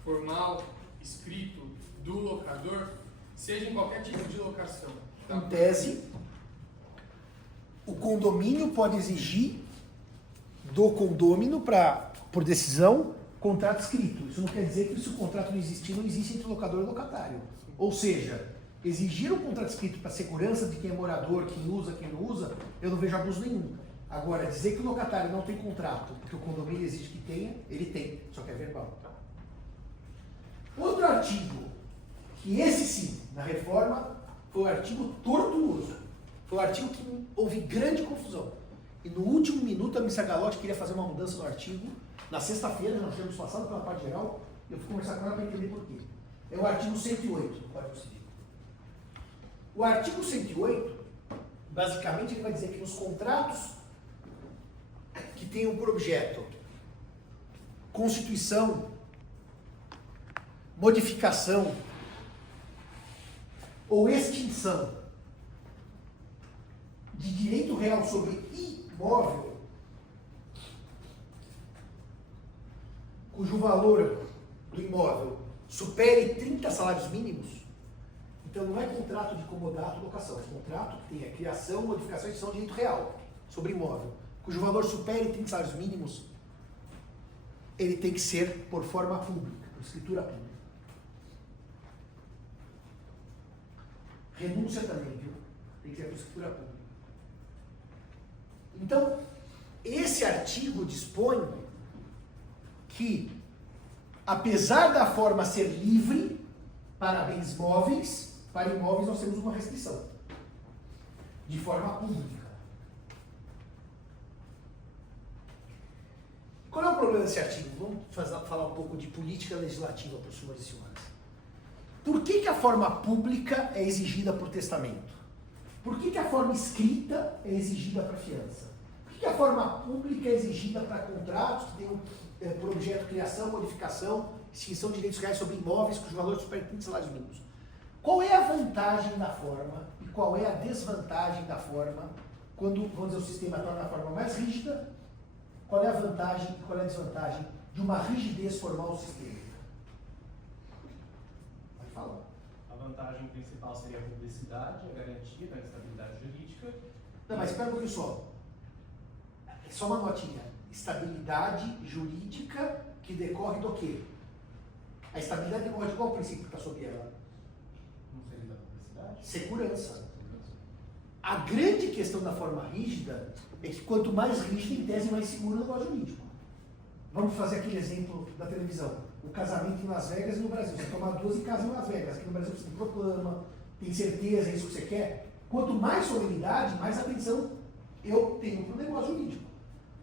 formal escrito do locador, seja em qualquer tipo de locação. Tá? Em tese, o condomínio pode exigir do condômino, por decisão, contrato escrito. Isso não quer dizer que se o contrato não existir, não existe entre locador e locatário. Ou seja, exigir um contrato escrito para segurança de quem é morador, quem usa, quem não usa, eu não vejo abuso nenhum. Agora, dizer que o locatário não tem contrato, porque o condomínio exige que tenha, ele tem, só que é verbal. Outro artigo, que esse sim, na reforma, foi o artigo tortuoso. Foi o artigo que houve grande confusão. E no último minuto a Missa Galotti queria fazer uma mudança no artigo. Na sexta-feira, nós tínhamos passado pela parte geral, e eu fui conversar com ela para entender por quê. É o artigo 108 do Código Civil. O artigo 108, basicamente, ele vai dizer que nos contratos que tenham por objeto constituição, modificação ou extinção de direito real sobre imóvel, cujo valor do imóvel supere 30 salários mínimos, então não é contrato de comodato ou locação, é contrato que tem a criação, modificação e extinção de direito real sobre imóvel, cujo valor supere 30 salários mínimos, ele tem que ser por forma pública, por escritura pública. Renúncia também, viu? Tem que ser por escritura pública. Então, esse artigo dispõe que, apesar da forma ser livre para bens móveis, para imóveis nós temos uma restrição de forma pública. Qual é o problema desse artigo? Vamos falar um pouco de política legislativa para os senhores e senhoras. Por que a forma pública é exigida por testamento? Por que a forma escrita é exigida para fiança? Por que a forma pública é exigida para contratos que tenham por objeto criação, modificação, extinção de direitos reais sobre imóveis cujo valor supera 30 salários mínimos? Qual é a vantagem da forma e qual é a desvantagem da forma quando, vamos dizer, o sistema torna a forma mais rígida? Qual é a vantagem e qual é a desvantagem de uma rigidez formal do sistema? Pode falar. A vantagem principal seria a publicidade, a garantia da estabilidade jurídica. Não, mas espera um pouquinho só. É só uma notinha. Estabilidade jurídica que decorre do quê? A estabilidade decorre de qual princípio que está sob ela? Não seria da publicidade? Segurança. A grande questão da forma rígida é que quanto mais rígida, em tese, mais seguro o negócio jurídico. Vamos fazer aquele exemplo da televisão. O casamento em Las Vegas e no Brasil. Você toma 12 casas em Las Vegas. Aqui no Brasil você tem proclama, tem certeza, é isso que você quer. Quanto mais solenidade, mais atenção eu tenho para o negócio jurídico.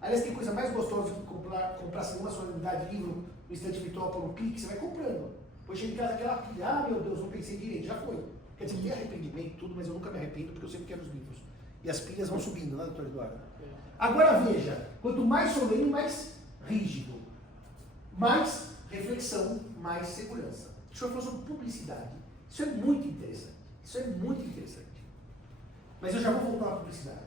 Aliás, tem coisa mais gostosa do que comprar segunda solenidade, livro no estante virtual por um clique, você vai comprando. Depois chega em casa aquela pilha, ah meu Deus, não pensei direito, já foi. Quer dizer, tem arrependimento e tudo, mas eu nunca me arrependo porque eu sempre quero os livros. E as pilhas vão subindo, né, doutor Eduardo? Agora veja, quanto mais solene, mais rígido. Mais reflexão, mais segurança. O senhor falou sobre publicidade. Isso é muito interessante. Isso é muito interessante. Mas eu já vou voltar à publicidade.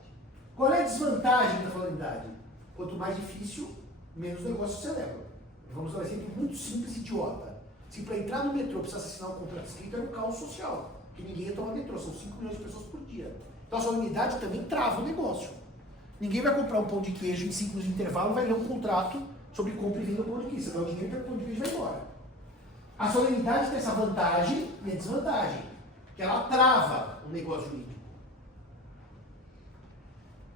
Qual é a desvantagem da solenidade? Quanto mais difícil, menos negócio se celebra. Vamos dar um exemplo muito simples e idiota. Se para entrar no metrô precisasse assinar um contrato escrito, era um caos social. Porque ninguém ia tomar metrô, são 5 milhões de pessoas por dia. Então a solenidade também trava o negócio. Ninguém vai comprar um pão de queijo em 5 minutos de intervalo e vai ler um contrato sobre compra e venda do pão de queijo. Você dá o dinheiro e o pão de queijo vai embora. A solenidade tem essa vantagem e a desvantagem, que ela trava o negócio jurídico.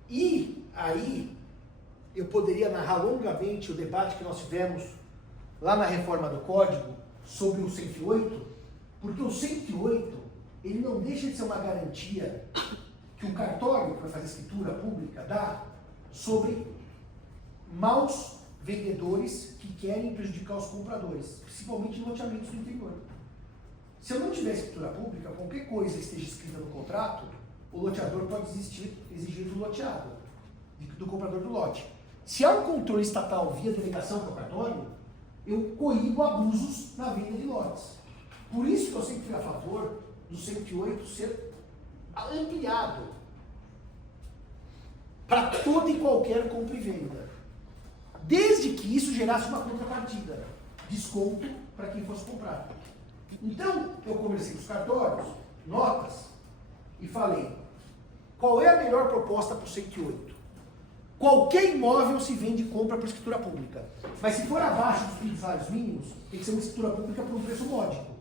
E aí, eu poderia narrar longamente o debate que nós tivemos lá na reforma do Código sobre o 108, porque o 108, ele não deixa de ser uma garantia que o cartório, que vai fazer escritura pública, dá sobre maus vendedores que querem prejudicar os compradores, principalmente em loteamentos do interior. Se eu não tiver escritura pública, qualquer coisa que esteja escrita no contrato, o loteador pode exigir do loteado, do comprador do lote. Se há um controle estatal via delegação para o cartório, eu coíbo abusos na venda de lotes. Por isso que eu sempre fui a favor do 108 ser ampliado para toda e qualquer compra e venda. Desde que isso gerasse uma contrapartida, desconto para quem fosse comprar. Então, eu conversei com os cartórios, notas, e falei, qual é a melhor proposta para o 108? Qualquer imóvel se vende e compra por escritura pública. Mas se for abaixo dos 30 salários mínimos, tem que ser uma escritura pública por um preço módico.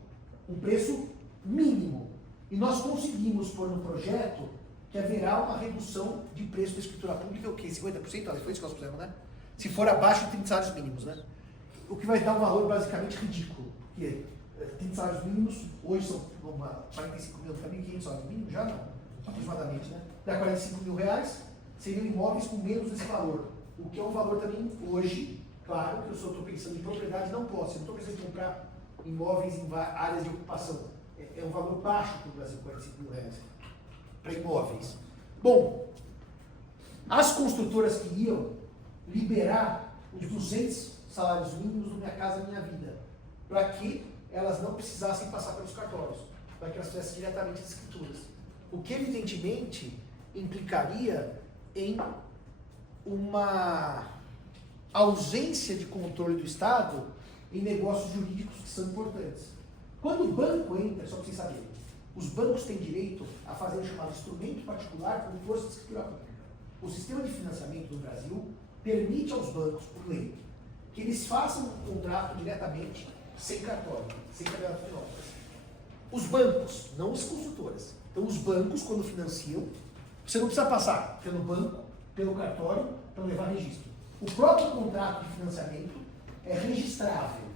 Um preço mínimo. E nós conseguimos pôr no projeto que haverá uma redução de preço da escritura pública, o quê? 50%? Foi isso que nós fizemos, né? Se for abaixo de 30 salários mínimos, né? O que vai dar um valor basicamente ridículo. Que 30 salários mínimos, hoje são 45 mil, para 1.500 salários mínimos, já não, aproximadamente, né? Dá 45 mil reais, seriam imóveis com menos desse valor. O que é um valor também, hoje, claro, que eu só estou pensando em propriedade, não posso. Eu não estou pensando em comprar imóveis em áreas de ocupação. É um valor baixo para o Brasil, 45 mil reais, para imóveis. Bom, as construtoras queriam liberar os 200 salários mínimos do Minha Casa Minha Vida, para que elas não precisassem passar pelos cartórios, para que elas fizessem diretamente as escrituras. O que, evidentemente, implicaria em uma ausência de controle do Estado em negócios jurídicos que são importantes. Quando o banco entra, só para vocês saberem, os bancos têm direito a fazer o chamado instrumento particular como força de escritura pública. O sistema de financiamento do Brasil permite aos bancos, por lei, que eles façam um contrato diretamente, sem cartório, sem cadastro de notas. Os bancos, não as construtoras. Então, os bancos, quando financiam, você não precisa passar pelo banco, pelo cartório, para levar registro. O próprio contrato de financiamento é registrável.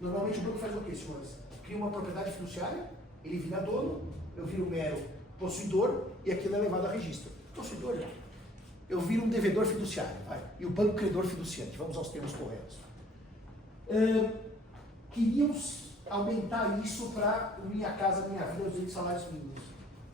Normalmente o banco faz o quê, senhores? Cria uma propriedade fiduciária, ele vira dono, eu viro um mero possuidor e aquilo é levado a registro. Possuidor, não. Eu viro um devedor fiduciário, vai. E o banco credor fiduciante, vamos aos termos corretos. Queriam aumentar isso para Minha Casa Minha Vida, os 200 salários mínimos.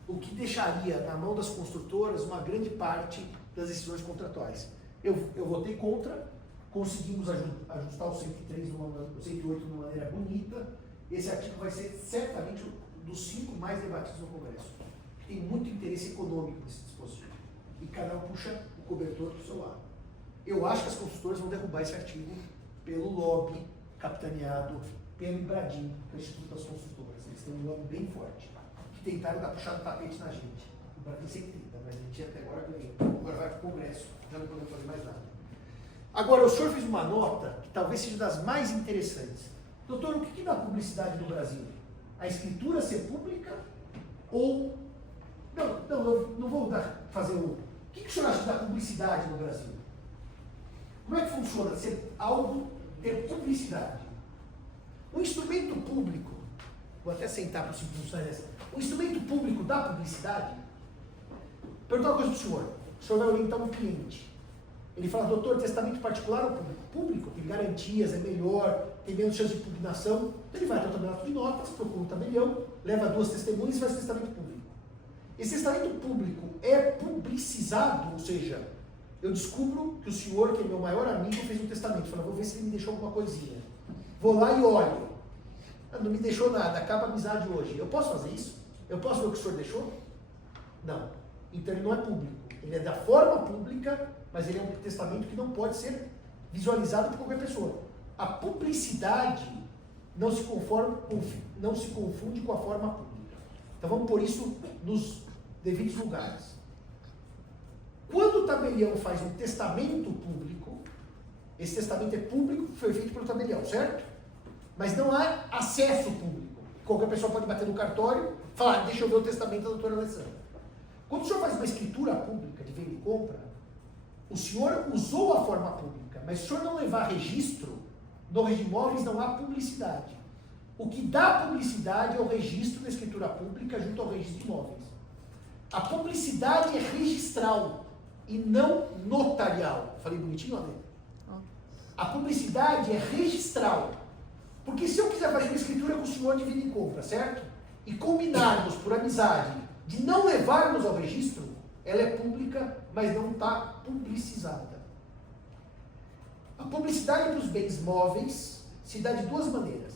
O que deixaria na mão das construtoras uma grande parte das decisões contratuais. Eu votei contra, conseguimos ajustar o 103, o 108 de uma maneira bonita. Esse artigo vai ser certamente um dos 5 mais debatidos no Congresso. Tem muito interesse econômico nesse dispositivo. E cada um puxa o cobertor do seu lado. Eu acho que as consultoras vão derrubar esse artigo pelo lobby capitaneado pelo Ibradim, que é o Instituto das Consultoras. Eles têm um lobby bem forte, que tentaram dar puxada do tapete na gente. O Ibradim sempre tenta, mas a gente até agora ganhou. Agora vai para o Congresso, já não podemos fazer mais nada. Agora, o senhor fez uma nota que talvez seja das mais interessantes. Doutor, o que dá publicidade no Brasil? A escritura ser pública ou... Não vou fazer o... O que o senhor acha da publicidade no Brasil? Como é que funciona ser algo ter publicidade? Um instrumento público, vou até sentar para o simples dessa. O instrumento público dá publicidade? Perguntar uma coisa para o senhor vai orientar um cliente. Ele fala, doutor, testamento particular ou público? Público, tem garantias, é melhor, tem menos chance de impugnação. Então ele vai até o tabelionato de notas, procura um tabelião, leva 2 testemunhas e faz testamento público. Esse testamento público é publicizado, ou seja, eu descubro que o senhor, que é meu maior amigo, fez um testamento. Fala, vou ver se ele me deixou alguma coisinha. Vou lá e olho. Não me deixou nada, acaba a amizade hoje. Eu posso fazer isso? Eu posso ver o que o senhor deixou? Não. Então ele não é público. Ele é da forma pública, mas ele é um testamento que não pode ser visualizado por qualquer pessoa. A publicidade não se confunde com a forma pública. Então vamos pôr isso nos devidos lugares. Quando o tabelião faz um testamento público, esse testamento é público, foi feito pelo tabelião, certo? Mas não há acesso público. Qualquer pessoa pode bater no cartório e falar, deixa eu ver o testamento da doutora Alessandra. Quando o senhor faz uma escritura pública de venda e compra, o senhor usou a forma pública, mas se o senhor não levar registro, no registro de imóveis não há publicidade. O que dá publicidade é o registro da escritura pública junto ao registro de imóveis. A publicidade é registral e não notarial. Falei bonitinho, André? A publicidade é registral. Porque se eu quiser fazer uma escritura com o senhor de venda e compra, certo? E combinarmos por amizade de não levarmos ao registro, ela é pública, mas não está publicizada. A publicidade para os bens móveis se dá de 2 maneiras.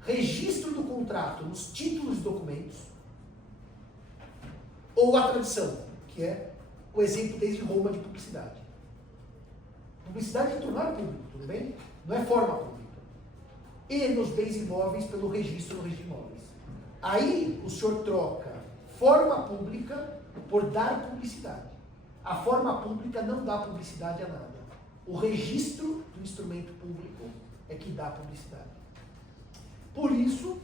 Registro do contrato nos títulos e documentos, ou a tradição, que é o exemplo desde Roma de publicidade. Publicidade é tornar público, tudo bem? Não é forma pública. E nos bens imóveis pelo registro no registro de imóveis. Aí o senhor troca forma pública por dar publicidade. A forma pública não dá publicidade a nada. O registro do instrumento público é que dá publicidade. Por isso,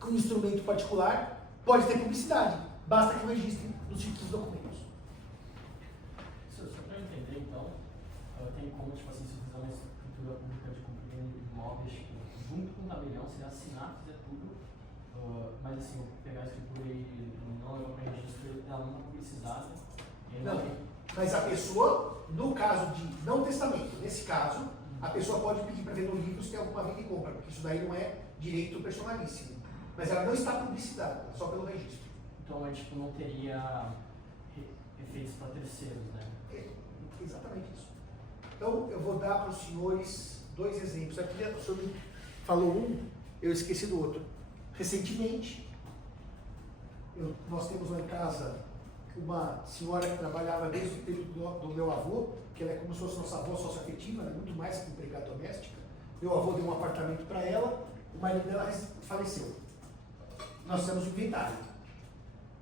com um instrumento particular, pode ter publicidade. Basta que o registre nos títulos documentos. Só para eu entender, então, tem como, tipo assim, se fizer uma escritura pública de cumprimento de imóveis, tipo, junto com o tabelião, se assinar, fizer tudo, mas assim, eu pegar a escritura e não levar para registro, ela não é publicizada. Não, mas a pessoa, no caso de não testamento, nesse caso, a pessoa pode pedir para ver no livro se tem alguma venda e compra, porque isso daí não é direito personalíssimo. Mas ela não está publicitada, só pelo registro. Então, tipo, não teria efeitos para terceiros, né? É exatamente isso. Então, eu vou dar para os senhores 2 exemplos. Aqui o senhor falou um, eu esqueci do outro. Recentemente, nós temos lá em casa uma senhora que trabalhava desde o tempo do meu avô, que ela é como se fosse nossa avó sócio-afetiva, ela é muito mais que empregada doméstica. Meu avô deu um apartamento para ela, o marido dela faleceu. Nós fizemos um inventário.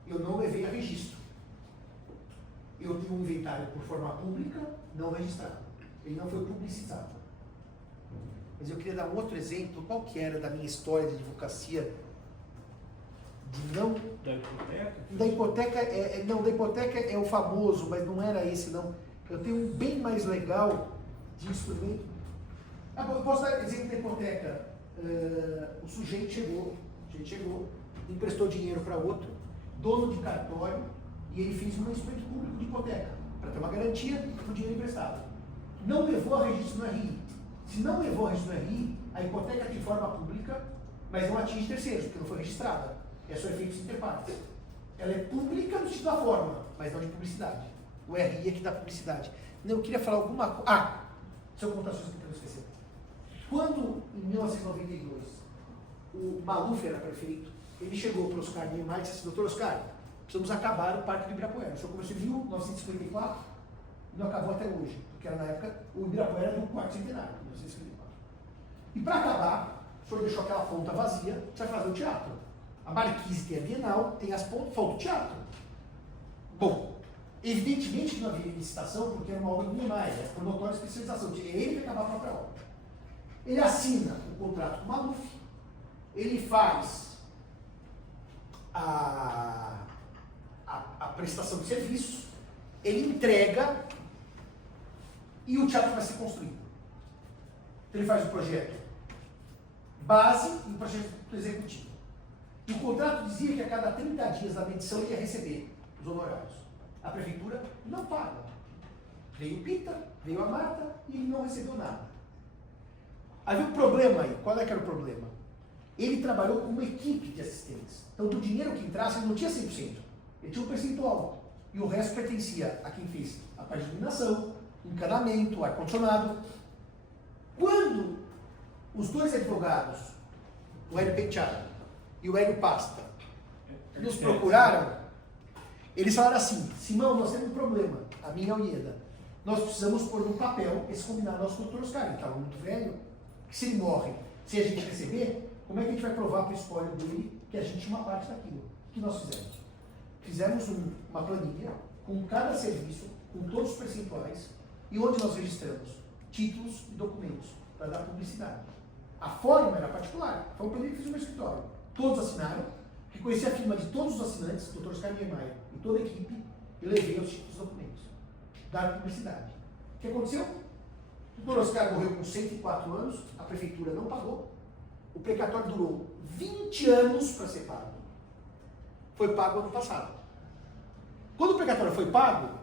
Eu não levei a registro. Eu tenho um inventário por forma pública, não registrado. Ele não foi publicizado. Mas eu queria dar um outro exemplo, qual que era da minha história de advocacia de não... Da hipoteca? Da hipoteca, não, da hipoteca é o famoso, mas não era esse não. Eu tenho um bem mais legal de instrumento. Eu posso dar exemplo da hipoteca. O sujeito chegou, emprestou dinheiro para outro, dono de cartório, e ele fez um instrumento público de hipoteca, para ter uma garantia do dinheiro emprestado. Não levou a registro no RI. Se não levou a registro no RI, a hipoteca tem forma pública, mas não atinge terceiros, porque não foi registrada. É só efeitos interpartes. Ela é pública no sentido da forma, mas não de publicidade. O RI aqui da publicidade. Não, eu queria falar alguma coisa. Ah, se eu contar as coisas que eu não esqueci. Quando, em 1992, o Maluf era prefeito, ele chegou para o Oscar Niemeyer e disse assim, doutor Oscar, precisamos acabar o Parque do Ibirapuera. O senhor começou em 1954 e não acabou até hoje, porque era na época o Ibirapuera era do quarto centenário, 1954. E para acabar, o senhor deixou aquela ponta vazia, você vai fazer o teatro. A Marquise tem a Bienal, tem as pontas, falta o teatro. Bom, evidentemente que não havia licitação, porque era uma obra do Niemeyer, era por notória especialização, é ele que acabar a própria obra. Ele assina o contrato com o Maluf, ele faz a prestação de serviços, ele entrega e o teatro vai ser construído. Então ele faz o projeto base e o projeto executivo. E o contrato dizia que a cada 30 dias da medição ele ia receber os honorários. A prefeitura não paga. Veio o Pita, veio a Marta e ele não recebeu nada. Havia um problema aí. Qual é que era o problema? Ele trabalhou com uma equipe de assistentes. Então, do dinheiro que entrasse, ele não tinha 100%. Ele tinha um percentual. E o resto pertencia a quem fez a parte de iluminação, encanamento, ar-condicionado. Quando os dois advogados, o Hélio Penteado e o Hélio Pasta, nos procuraram, eles falaram assim, Simão, nós temos um problema, a minha e a Uieda. Nós precisamos pôr no papel esse combinado nosso com o Dr. Oscar. Ele estava muito velho, que se ele morre, se a gente receber, como é que a gente vai provar para o espólio dele que a gente tinha uma parte daquilo? O que nós fizemos? Fizemos uma planilha com cada serviço, com todos os percentuais, e onde nós registramos títulos e documentos para dar publicidade. A forma era particular, foi uma planilha que fiz no meu escritório. Todos assinaram, que conhecia a firma de todos os assinantes, Dr. Oscar Niemeyer e toda a equipe, e levei os títulos e documentos. Dar publicidade. O que aconteceu? O Dr. Oscar morreu com 104 anos, a prefeitura não pagou, o precatório durou 20 anos para ser pago. Foi pago ano passado. Quando o precatório foi pago,